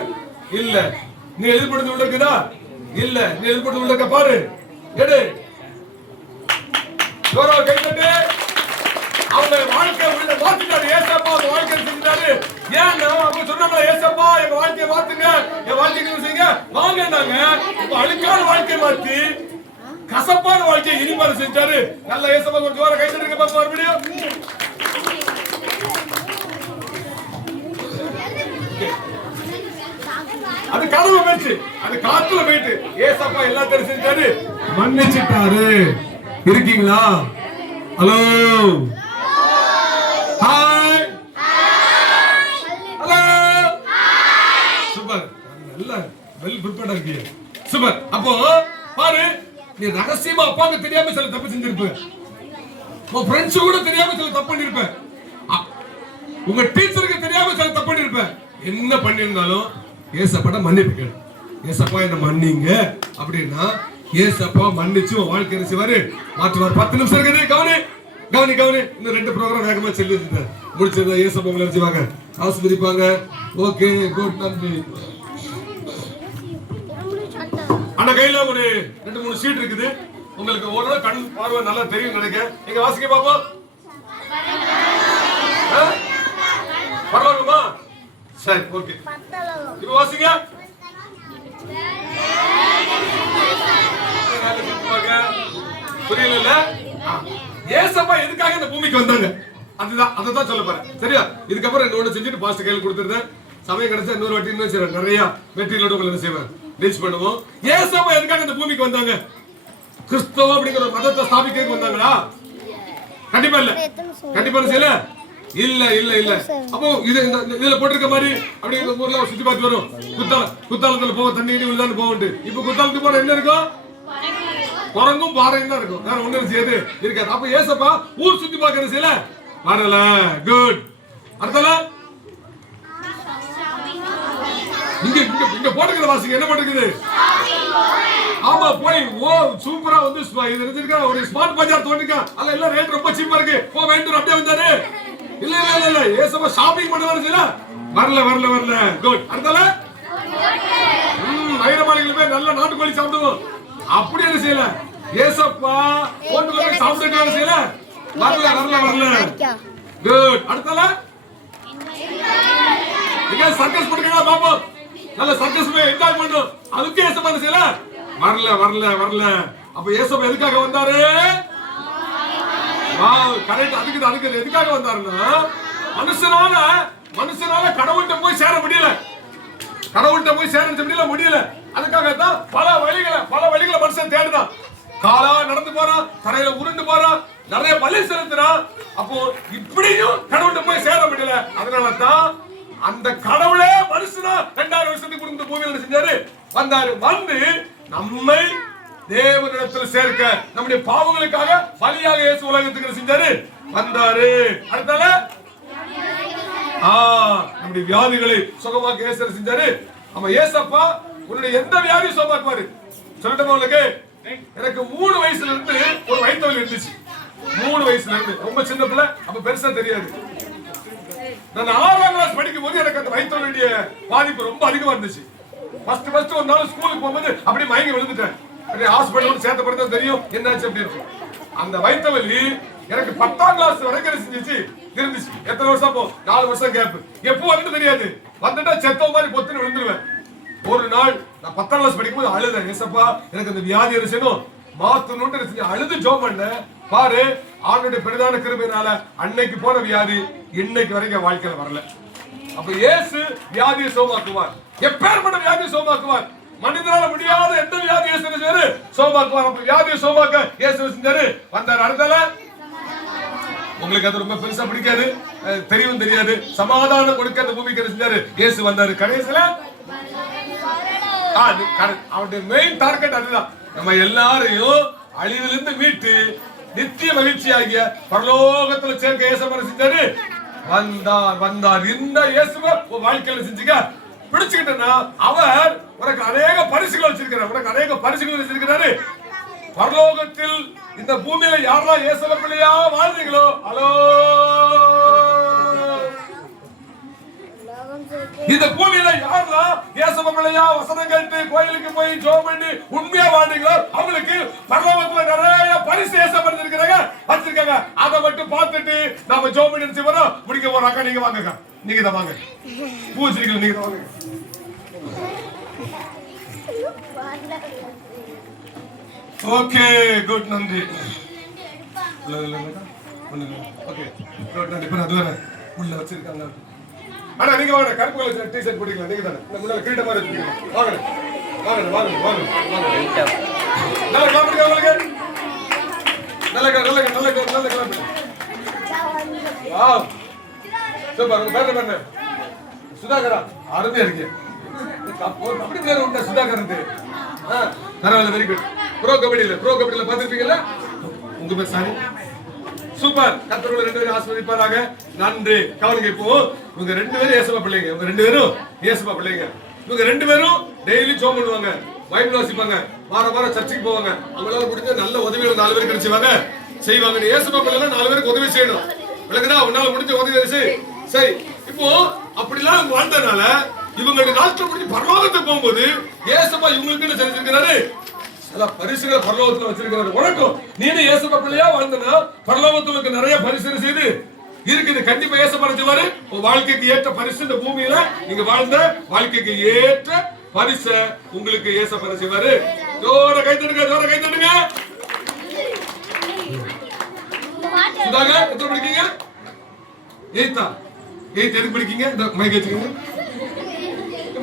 இல்ல, நீ எழுதிப்படுறது உள்ள இருக்குதா இல்ல, நீ எழுதிப்படுறது உள்ள இருக்க பாரு, எடு. கை தட்டு. அவங்க வாழ்க்கை மாத்திட்டாரு ஏசப்பா, அவங்க வாழ்க்கை செஞ்சுட்டாரு. ஏன்னா அவங்க சொன்னாங்களா ஏசப்பா எங்க வாழ்க்கையை மாத்துங்க, என் வாழ்க்கையை செய்யுங்க வாங்கினாங்க. இப்ப அழுக்கான வாழ்க்கை மாத்தி கசப்பான வாழ்க்கையை இனிப்பான செஞ்சாரு. நல்ல ஏசப்பா ஒரு ஜோர கை தட்டுங்க பாப்பா. மறுபடியும் அது கனவு போச்சு, அது காத்துல போயிட்டு ஏசப்பா எல்லாத்தையும் செஞ்சாரு, மன்னிச்சிட்டாரு. இருக்கீங்களா? ஹலோ ஹாய், ஹலோ சூப்பர், நல்ல வெல் ப்ரிப்பேர்டா இருக்கீங்க. சூப்பர். அப்போ பாரு, நீ ரகசியமா அப்பாவுக்கு தெரியாம சில தப்பு செஞ்சிருப்ப, உன் ஃப்ரெண்ட்ஸ் கூட தெரியாம சில தப்பு பண்ணிருப்ப, உங்க டீச்சருக்கு தெரியாம சில தப்பு பண்ணிருப்ப. என்ன பண்ணிருந்தாலும் ஏசப்பாட்ட மன்னிப்பு கேளு. ஏசப்பா என்ன மன்னிங்க அப்படின்னா ஏசப்பா மன்னிச்சு உன் வாழ்க்கை என்ன செய்வாரு? மாற்றுவார். 10 நிமிஷம் இருக்குது. கவனி கவனி கவனி. இன்னும் 2 ப்ரோக்ராம் வேகமா செல்லு முடிச்சதா ஏசப்பா உங்களை வச்சுவாங்க, ஆசீர்வதிப்பாங்க. Okay good. நன்றி. ஆனா கையில ஒரு 2-3 சீட் இருக்குது. உங்களுக்கு ஒரு கண் பார்வை நல்லா தெரியும் நினைக்கிறேன். எங்க வாசிக்க பாப்போம். பரவாயில்லைமா? சரி ஓகே. இப்ப வாசிங்க. புரியல? ஏசப்பா எதுக்காக இந்த பூமிக்கு வந்தாங்க அதுதான், அதான் சொல்ல போறேன். சரியா? இதுக்கப்புறம் இன்னொன்னு செஞ்சுட்டு பாஸ்ட் கையில் கொடுத்துருந்தேன். சமயம் கிடைச்சா இன்னொரு வாட்டி இன்னும் செய்வேன். நிறைய வெற்றிகளோட உங்களை செய்வேன், ரீச் பண்ணுவோம். ஏசப்பா எதுக்காக இந்த பூமிக்கு வந்தாங்க? கிறிஸ்தவம் அப்படிங்கிற ஒரு மதத்தை ஸ்தாபிக்க வந்தாங்களா? கண்டிப்பா இல்ல. கண்டிப்பா செய்யல. இல்ல இல்ல இல்ல. அப்போ இதுல போட்டிருக்க மாதிரி அப்படியே ஊர்ல சுத்தி பார்த்து வரும். குத்தாலத்துல போக தண்ணி விழுதான்னு போகுது. இப்ப குத்தாலத்துக்கு போன என்ன இருக்கும்? குரங்கும் பாறையும் தான் இருக்கும். வேற ஒண்ணு செய்யாது இருக்காது. அப்ப ஏசப்பா ஊர் சுத்தி பார்க்கறது செய்யல வரல. குட். அடுத்தல இங்க இங்க போட்டுக்கிற வாசிங்க என்ன போட்டுக்குது? ஆமா போய் ஓ சூப்பரா வந்து இது இருந்திருக்கா ஒரு ஸ்மார்ட் பஜார் தோண்டிருக்கா. அல்ல இல்ல ரேட் ரொம்ப சீப்பா இருக்கு போ வேண்டும் அப்படியே வந்தாரு. இல்ல இல்ல இல்ல ஏசப்பா ஷாப்பிங் பண்ணுவாரு செய்யல வரல வரல வரல. குட். அடுத்தல ஐரமாளிகள் போய் நல்ல நாட்டுக்கோழி சாப்பிடுவோம் அப்படி என்ன செய்யல ஏசப்பா போட்டு சாப்பிட்டு செய்யல வரல வரல வரல. குட். அடுத்தல நீங்க சர்க்கஸ் பண்ணுங்க பாப்போம். நல்ல சர்க்கஸ் போய் என்ஜாய் பண்ணோம். அதுக்கு ஏசப்பா என்ன செய்யல? வரல. அப்ப ஏசப்பா எதுக்காக வந்தாரு? கரெக்ட். அதுக்கு எதுக்காக வந்தாருன்னா மனுஷனால கடவுள்கிட்ட போய் சேர முடியல. முடியல. அதுக்காக தான் பல வழிகளை மனுஷன் தேடுதான். காலா நடந்து போறான், தரையில உருண்டு போறான், நிறைய பலி செலுத்துறான். அப்போ இப்படியும் கடவுள்கிட்ட போய் சேர முடியல. அதனாலதான் அந்த கடவுளே மனுஷனா 2000 வருஷத்துக்கு கொடுத்த பூமியில செஞ்சாரு. வந்து நம்மை தேவனிடத்தில் சேர்க்க, நம்முடைய பாவங்களுக்காக பலியாக இயேசு உலகத்துக்கு செஞ்சாரு, வந்தாரு. அடுத்தால நம்முடைய வியாதிகளை சுகமாக்க இயேசு செஞ்சாரு. ஆமா, ஏசப்பா உன்னுடைய எந்த வியாதியும் சுகமாக்குவாரு. சொல்லட்டுமா உங்களுக்கு? எனக்கு 3 வயசுல இருந்து ஒரு வயிற்று வலி இருந்துச்சு. 3 வயசுல இருந்து, ரொம்ப சின்ன பிள்ளை, அப்ப பெருசா தெரியாது. நான் 6ஆம் கிளாஸ் படிக்கும் போது எனக்கு அந்த வயிற்று வலியுடைய பாதிப்பு ரொம்ப அதிகமா இருந்துச்சு. ஃபர்ஸ்ட் ஒரு நாள் ஸ்கூலுக்கு போகும்போது அப்படியே மயங்கி விழுந்துட்டேன். ஹாஸ்பிட்டல் சேர்த்த பிறகு தான் தெரியும் என்னாச்சு அப்படின்னு. அந்த வயிற்று வலி எனக்கு 10ஆம் கிளாஸ் வரைக்கும் இருந்துச்சு. எத்தனை வருஷம்? 4 வருஷம் கேப். எப்போ வந்து தெரியாது. வந்துட்டா செத்த மாதிரி பொத்துன்னு விழுந்துருவேன். ஒரு நாள் நான் 10ஆம் கிளாஸ் படிக்கும் போது அழுதேன். ஏசப்பா எனக்கு அந்த வியாதி இருந்துச்சுன்னு மாத்தணும்னு அழுது ஜெபம் பண்ணேன். பாரு, ஆண்டவருடைய பெரிதான கிருபையினால அன்னைக்கு போன வியாதி இன்னைக்கு வரைக்கும் வாழ்க்கையில வரல. அப்ப இயேசு வியாதியை சுகமாக்குவார். எப்பேற்பட்ட வியாதியை சுகமாக்குவார். மனிதனால முடியாத எந்த வியாதி இயேசு செஞ்சாரு? சுகமாக்குவார். அப்ப வியாதியை சுகமாக்க இயேசு செஞ்சாரு, வந்தார். அடுத்தால உங்களுக்கு அது ரொம்ப பெருசா பிடிக்காது, தெரியாது. சமாதானம் கொடுக்க அந்த பூமிக்கு செஞ்சாரு, இயேசு வந்தாரு. கடைசியில அவருடைய மெயின் டார்கெட் அதுதான், நம்ம எல்லாரையும் அழிவிலிருந்து மீட்டு நித்திய மகிழ்ச்சியாகிய பரலோகத்துல சேர்க்க இயேசு செஞ்சாரு, வந்தார். இந்த இயேசுவை வாழ்க்கையில செஞ்சுக்க பிடிச்சுக்கிட்டா அவர் உனக்கு அநேக பரிசுகள் வச்சிருக்கிறாரு. பரலோகத்தில் இந்த பூமியில யாரெல்லாம் இயேசுவை பிள்ளையா வாழ்றீங்களோ, ஹலோ, இந்த பூமியில யாரெல்லாம் இயேசுவை பிள்ளையா வசனம் கேட்டு கோயிலுக்கு போய் ஜெபம் பண்ணி உண்மையா வாழ்றீங்களோ அவங்களுக்கு பரலோகத்துல நிறைய பரிசு இயேசுவை வச்சிருக்காங்க. அதை மட்டும் பார்த்துட்டு நாம ஜெபம் பண்ணி வரோம், முடிக்க போறாங்க. நீங்க வாங்க, நீங்க தான் வாங்க, பூஜைகள் நீங்க தான் வாங்க. ஓகே, குட், நன்றி. ஓகே, குட், நன்றி. இப்ப அதுவரை உள்ள வச்சிருக்காங்க. ஆனா நீங்க வாங்க, கருப்பு கலர் டி-ஷர்ட் போட்டுக்கலாம். நீங்க தானே இந்த முன்னால கிரீட மாதிரி வச்சிருக்கீங்க. வாங்க நல்ல கிளம்புங்க. உங்களுக்கு நல்ல கிளம்புங்க. Wow, super. உங்க பேர் என்ன? சுதாகரா. அருமையா இருக்கு. அப்படி பேர் உண்டா சுதாகரன்? பரவாயில்ல, வெரி குட். ப்ரோ கபடியில பாத்துருப்பீங்கல்ல? உங்க பேர் சாரி. சூப்பர். கர்த்தர் 2 பேரும் ஆசீர்வதிப்பாராக. நன்றி. கவனிங்க. இப்போ இவங்க 2 பேரும் இயேசுவா பிள்ளைங்க. இவங்க 2 பேரும் டெய்லி ஜெபம் பண்ணுவாங்க, பைபிள் வாசிப்பாங்க, வாரம் சர்ச்சுக்கு போவாங்க. அவங்களால முடிஞ்ச நல்ல உதவிகள் 4 பேருக்கு கிடைச்சுவாங்க, செய்வாங்க. இயேசுவா பிள்ளைங்க 4 பேருக்கு உதவி செய்யணும். விளக்குதா? உன்னால முடிஞ்ச உதவி சரி. இப்போ அப்படிலாம் வாழ்ந்தனால இவங்களுடைய நாட்கள் முடிஞ்சு பரலோகத்துக்கு போகும்போது இயேசுவா இவங்களுக்கு என்ன செஞ்சிருக்கிறாரு? பரிசுகளை பரலோகத்துல வச்சிருக்கிறாரு. உனக்கும் நீனு இயேசுவா பிள்ளையா வாழ்ந்தனா பரலோகத்துக்கு நிறைய பரிசு செய்து இருக்குது. கண்டிப்பா இயேசுவா செய்வாரு. வாழ்க்கைக்கு ஏற்ற பரிசு இந்த பூமியில நீங்க வாழ்ந்த வாழ்க்கைக்கு ஏற்ற பரிசு உங்களுக்கு இயேசுவா செய்வாரு. ஜோர கை தட்டுங்க. சுதாகர், எத்தனை படிக்கீங்க? 8th எதுக்கு படிக்கீங்க? இந்த மைக் வச்சுக்கோங்க.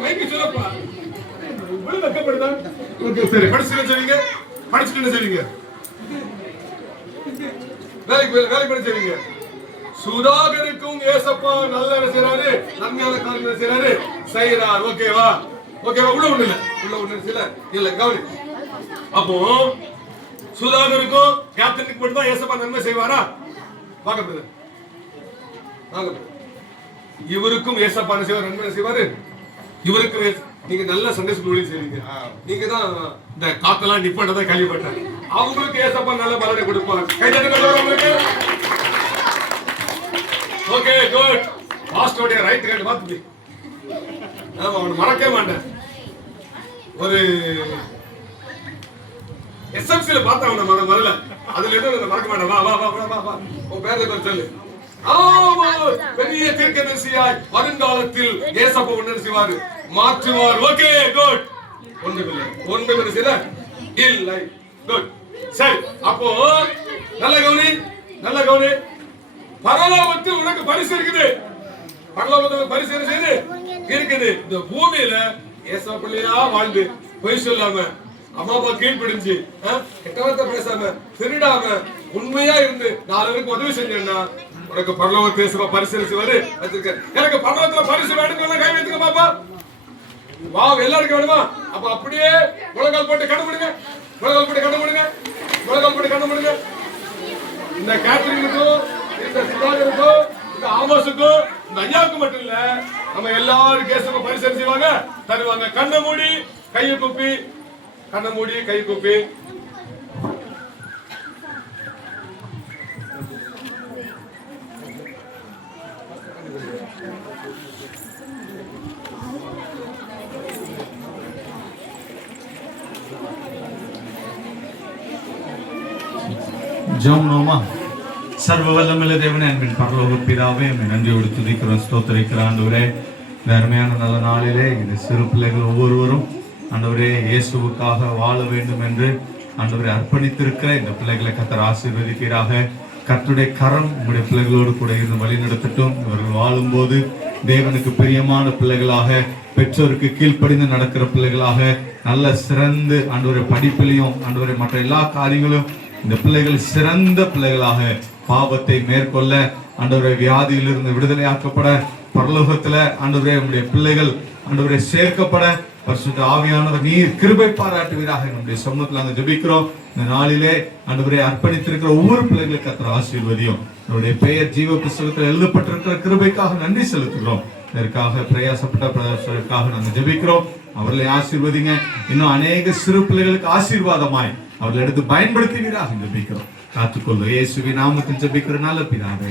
மைக் சொல்லப்பா. சரி, படிச்சுட்டு செய்வீங்க. வேலைக்கு பண்ணி செய்வீங்க. சுதாகருக்கும் ஏசப்பா நல்ல செய்யறாரு, நன்மையான காரியங்களை செய்யறாரு. ஓகேவா? உள்ள ஒண்ணு இல்ல கவனி. அப்போ சுதாகருக்கும் கேப்டனுக்கு மட்டும் தான் ஏசப்பா நன்மை செய்வாரா? வாங்க. இவருக்கும் ஏசப்பா நன்மை செய்வாரு. இவருக்கு நீங்க நல்ல சண்டே ஸ்கூல் ஊழியம் செய்வீங்க. நீங்க தான் இந்த காத்தெல்லாம் நிப்பாட்டதை கேள்விப்பட்டேன். அவங்களுக்கு ஏசப்பா நல்ல பலனை கொடுப்பாங்க. கை தட்டுங்க உங்களுக்கு. Okay, good. பாஸ்டோட ரைட் ஹேண்ட் பாத்துங்க. அவன் மறக்கவே மாட்டேன். ஒரு எஸ்எம்சில பார்த்தா அவனை முதல்ல அதுல இருந்து மறக்க மாட்டேன். வா. உன் பேரை சொல்லு. ஆமா, பெரிய தீர்க்கதரிசியாய் வருங்காலத்தில் ஏசப்பா ஒன்று செய்வாரு, மாற்றுவார். Okay, good. ஒன்று செய்யல இல்லை. குட். சரி, அப்போ நல்ல கவனி, நல்ல கவனி. பரலோகத்தில் உனக்கு பரிசு இருக்குது. பரலோகத்தில் பரிசு என்ன இருக்குது? இந்த பூமியில ஏசப்பா பிள்ளையா வாழ்ந்து பொய் சொல்லாம, அம்மா அப்பா கீழ்பிடிஞ்சு, கெட்ட வார்த்தை பேசாம, திருடாம, உண்மையா இருந்து 4 பேருக்கு உதவி செஞ்சேன்னா உனக்கு பரலோகத்தை ஏசப்பா பரிசு வரு வச்சிருக்க. எனக்கு பரலோகத்துல பரிசு வேணும்னு கை வைத்துக்க பாப்பா. வா, எல்லாருக்கும் வேணுமா? அப்ப அப்படியே முழங்கால் போட்டு கண்ணு முடிங்க, முழங்கால் போட்டு கண்ணு முடிங்க, முழங்கால் போட்டு கண்ணு முடிங்க. இந்த கேட்டரிங்களுக்கும், இந்த சுதாகருக்கும், இந்த ஆமோஸுக்கும், இந்த ஐயாவுக்கு மட்டும் இல்ல, நம்ம எல்லாரும் கேசப்ப பரிசு செய்வாங்க, தருவாங்க. கண்ணை மூடி கையை குப்பி, கண்ணை மூடி கை குப்பி. ஜெபம்மா. சர்வ வல்லமையுள்ள தேவனே, அன்பின் பரலோக பிதாவே, உம்மை நன்றியோடு துதிக்கிறோம், ஸ்தோத்திரிக்கிறோம் ஆண்டவரே. இந்த அருமையான நல்ல நாளிலே இந்த சிறு பிள்ளைகள் ஒவ்வொருவரும் ஆண்டவரே இயேசுவுக்காக வாழ வேண்டும் என்று ஆண்டவரை அர்ப்பணித்திருக்கிற இந்த பிள்ளைகளை கர்த்தர் ஆசீர்வதிப்பீராக. கர்த்தருடைய கரம் உங்களுடைய பிள்ளைகளோடு கூட இருந்து வழிநடத்தட்டும். இவர்கள் வாழும்போது தேவனுக்கு பிரியமான பிள்ளைகளாக, பெற்றோருக்கு கீழ்ப்படிந்து நடக்கிற பிள்ளைகளாக, நல்ல சிறந்து ஆண்டவரை படிப்பிலையும் ஆண்டவரை மற்ற எல்லா காரியங்களும் இந்த பிள்ளைகள் சிறந்த பிள்ளைகளாக பாவத்தை மேற்கொள்ள, ஆண்டவரை வியாதியிலிருந்து விடுதலையாக்கப்பட, பரலோகத்துல ஆண்டவரே நம்முடைய பிள்ளைகள் ஆண்டவரை சேர்க்கப்பட பரிசுத்த ஆவியானவர் நீர் கிருபை பாராட்டுவீராக. நம்முடைய சமூகத்தில் நாங்கள் ஜெபிக்கிறோம். இந்த நாளிலே ஆண்டவரை அர்ப்பணித்திருக்கிற ஒவ்வொரு பிள்ளைகளுக்கு கர்த்தர் ஆசீர்வதியும். நம்முடைய பெயர் ஜீவ புஸ்தகத்தில் எழுதப்பட்டிருக்கிற கிருபைக்காக நன்றி செலுத்துகிறோம். இதற்காக பிரயாசப்பட்ட நாங்கள் ஜெபிக்கிறோம். அவர்களை ஆசீர்வதிங்க. இன்னும் அநேக சிறு பிள்ளைகளுக்கு ஆசீர்வாதமாய் அவர்களை எடுத்து பயன்படுத்துவீராக ஜெபிக்கிறோம். காத்துக்கொள்ள இயேசுவின் நாமத்தில் ஜெபிக்கிற நல்ல பிதாவே.